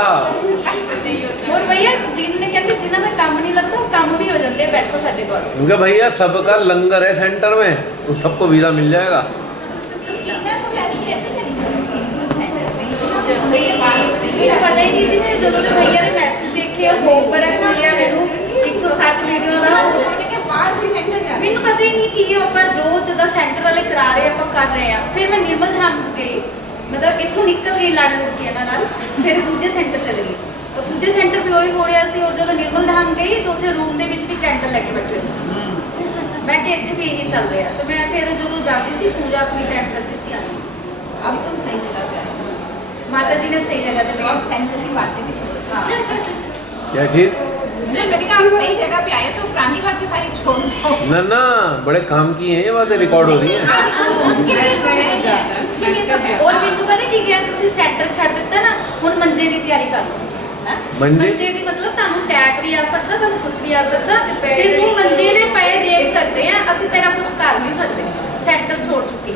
और भैया जिन्हें कहते जिन्हों का काम नहीं लगता काम भी हो जाते हैं, बैठो साडे कोल। उनका भैया सबका लंगर है सेंटर में, उन सबको वीजा मिल जाएगा। पता ही नहीं सी मैं जो भैया ने मैसेज देखे होमवर्क मिलिया मैनू 160 वीडियो का। मैनू पता ही नहीं कि आप जो जिदा सेंटर वाले करा रहे आप कर रहे हैं। फिर मैं निर्मल धाम गई, मतलब इतों निकल गई लड़ लुड़ के इन्होंने, फिर दूजे सेंटर चले गई। तो दूजे सेंटर भी वही हो रहा सी। और जो निर्मल धाम गई तो उसे रूम के भी कैंडल लैके बैठे थे। मैं कि इतने भी यही चल रहा, तो मैं फिर जो जाती सी पूजा अपनी अटेंड करती सी आती सी। अब तुम सही जगह पे आए हो। माता जी ने सही जगह तो पे अब सेंटर की बातें भी छोड़ हाँ क्या चीज़? मैंने कहा आप सही जगह पे आए तो पुरानी बातें सारी छोड़ दो। ना ना, बड़े काम की हैं ये बातें, रिकॉर्ड हो रही हैं। उसके लिए तो है, उसके लिए तो है। और मैनू पता की गया, तुसी सेंटर छੱਡ ਦਿੱਤਾ ना, हुण मंजे की तैयारी कर लो। मंजे? मंजे की मतलब ਤੁਹਾਨੂੰ ਅਟੈਕ ਵੀ ਆ ਸਕਦਾ, ਤੁਹਾਨੂੰ ਕੁਝ ਵੀ ਆ ਸਕਦਾ, ਤੈਨੂੰ ਮੰਜੇ ਦੇ ਪਏ ਦੇਖ ਸਕਦੇ ਆ, ਅਸੀਂ ਤੇਰਾ ਕੁਝ ਕਰ ਨਹੀਂ ਸਕਦੇ, ਸੈਂਟਰ ਛੋੜ ਚੁੱਕੇ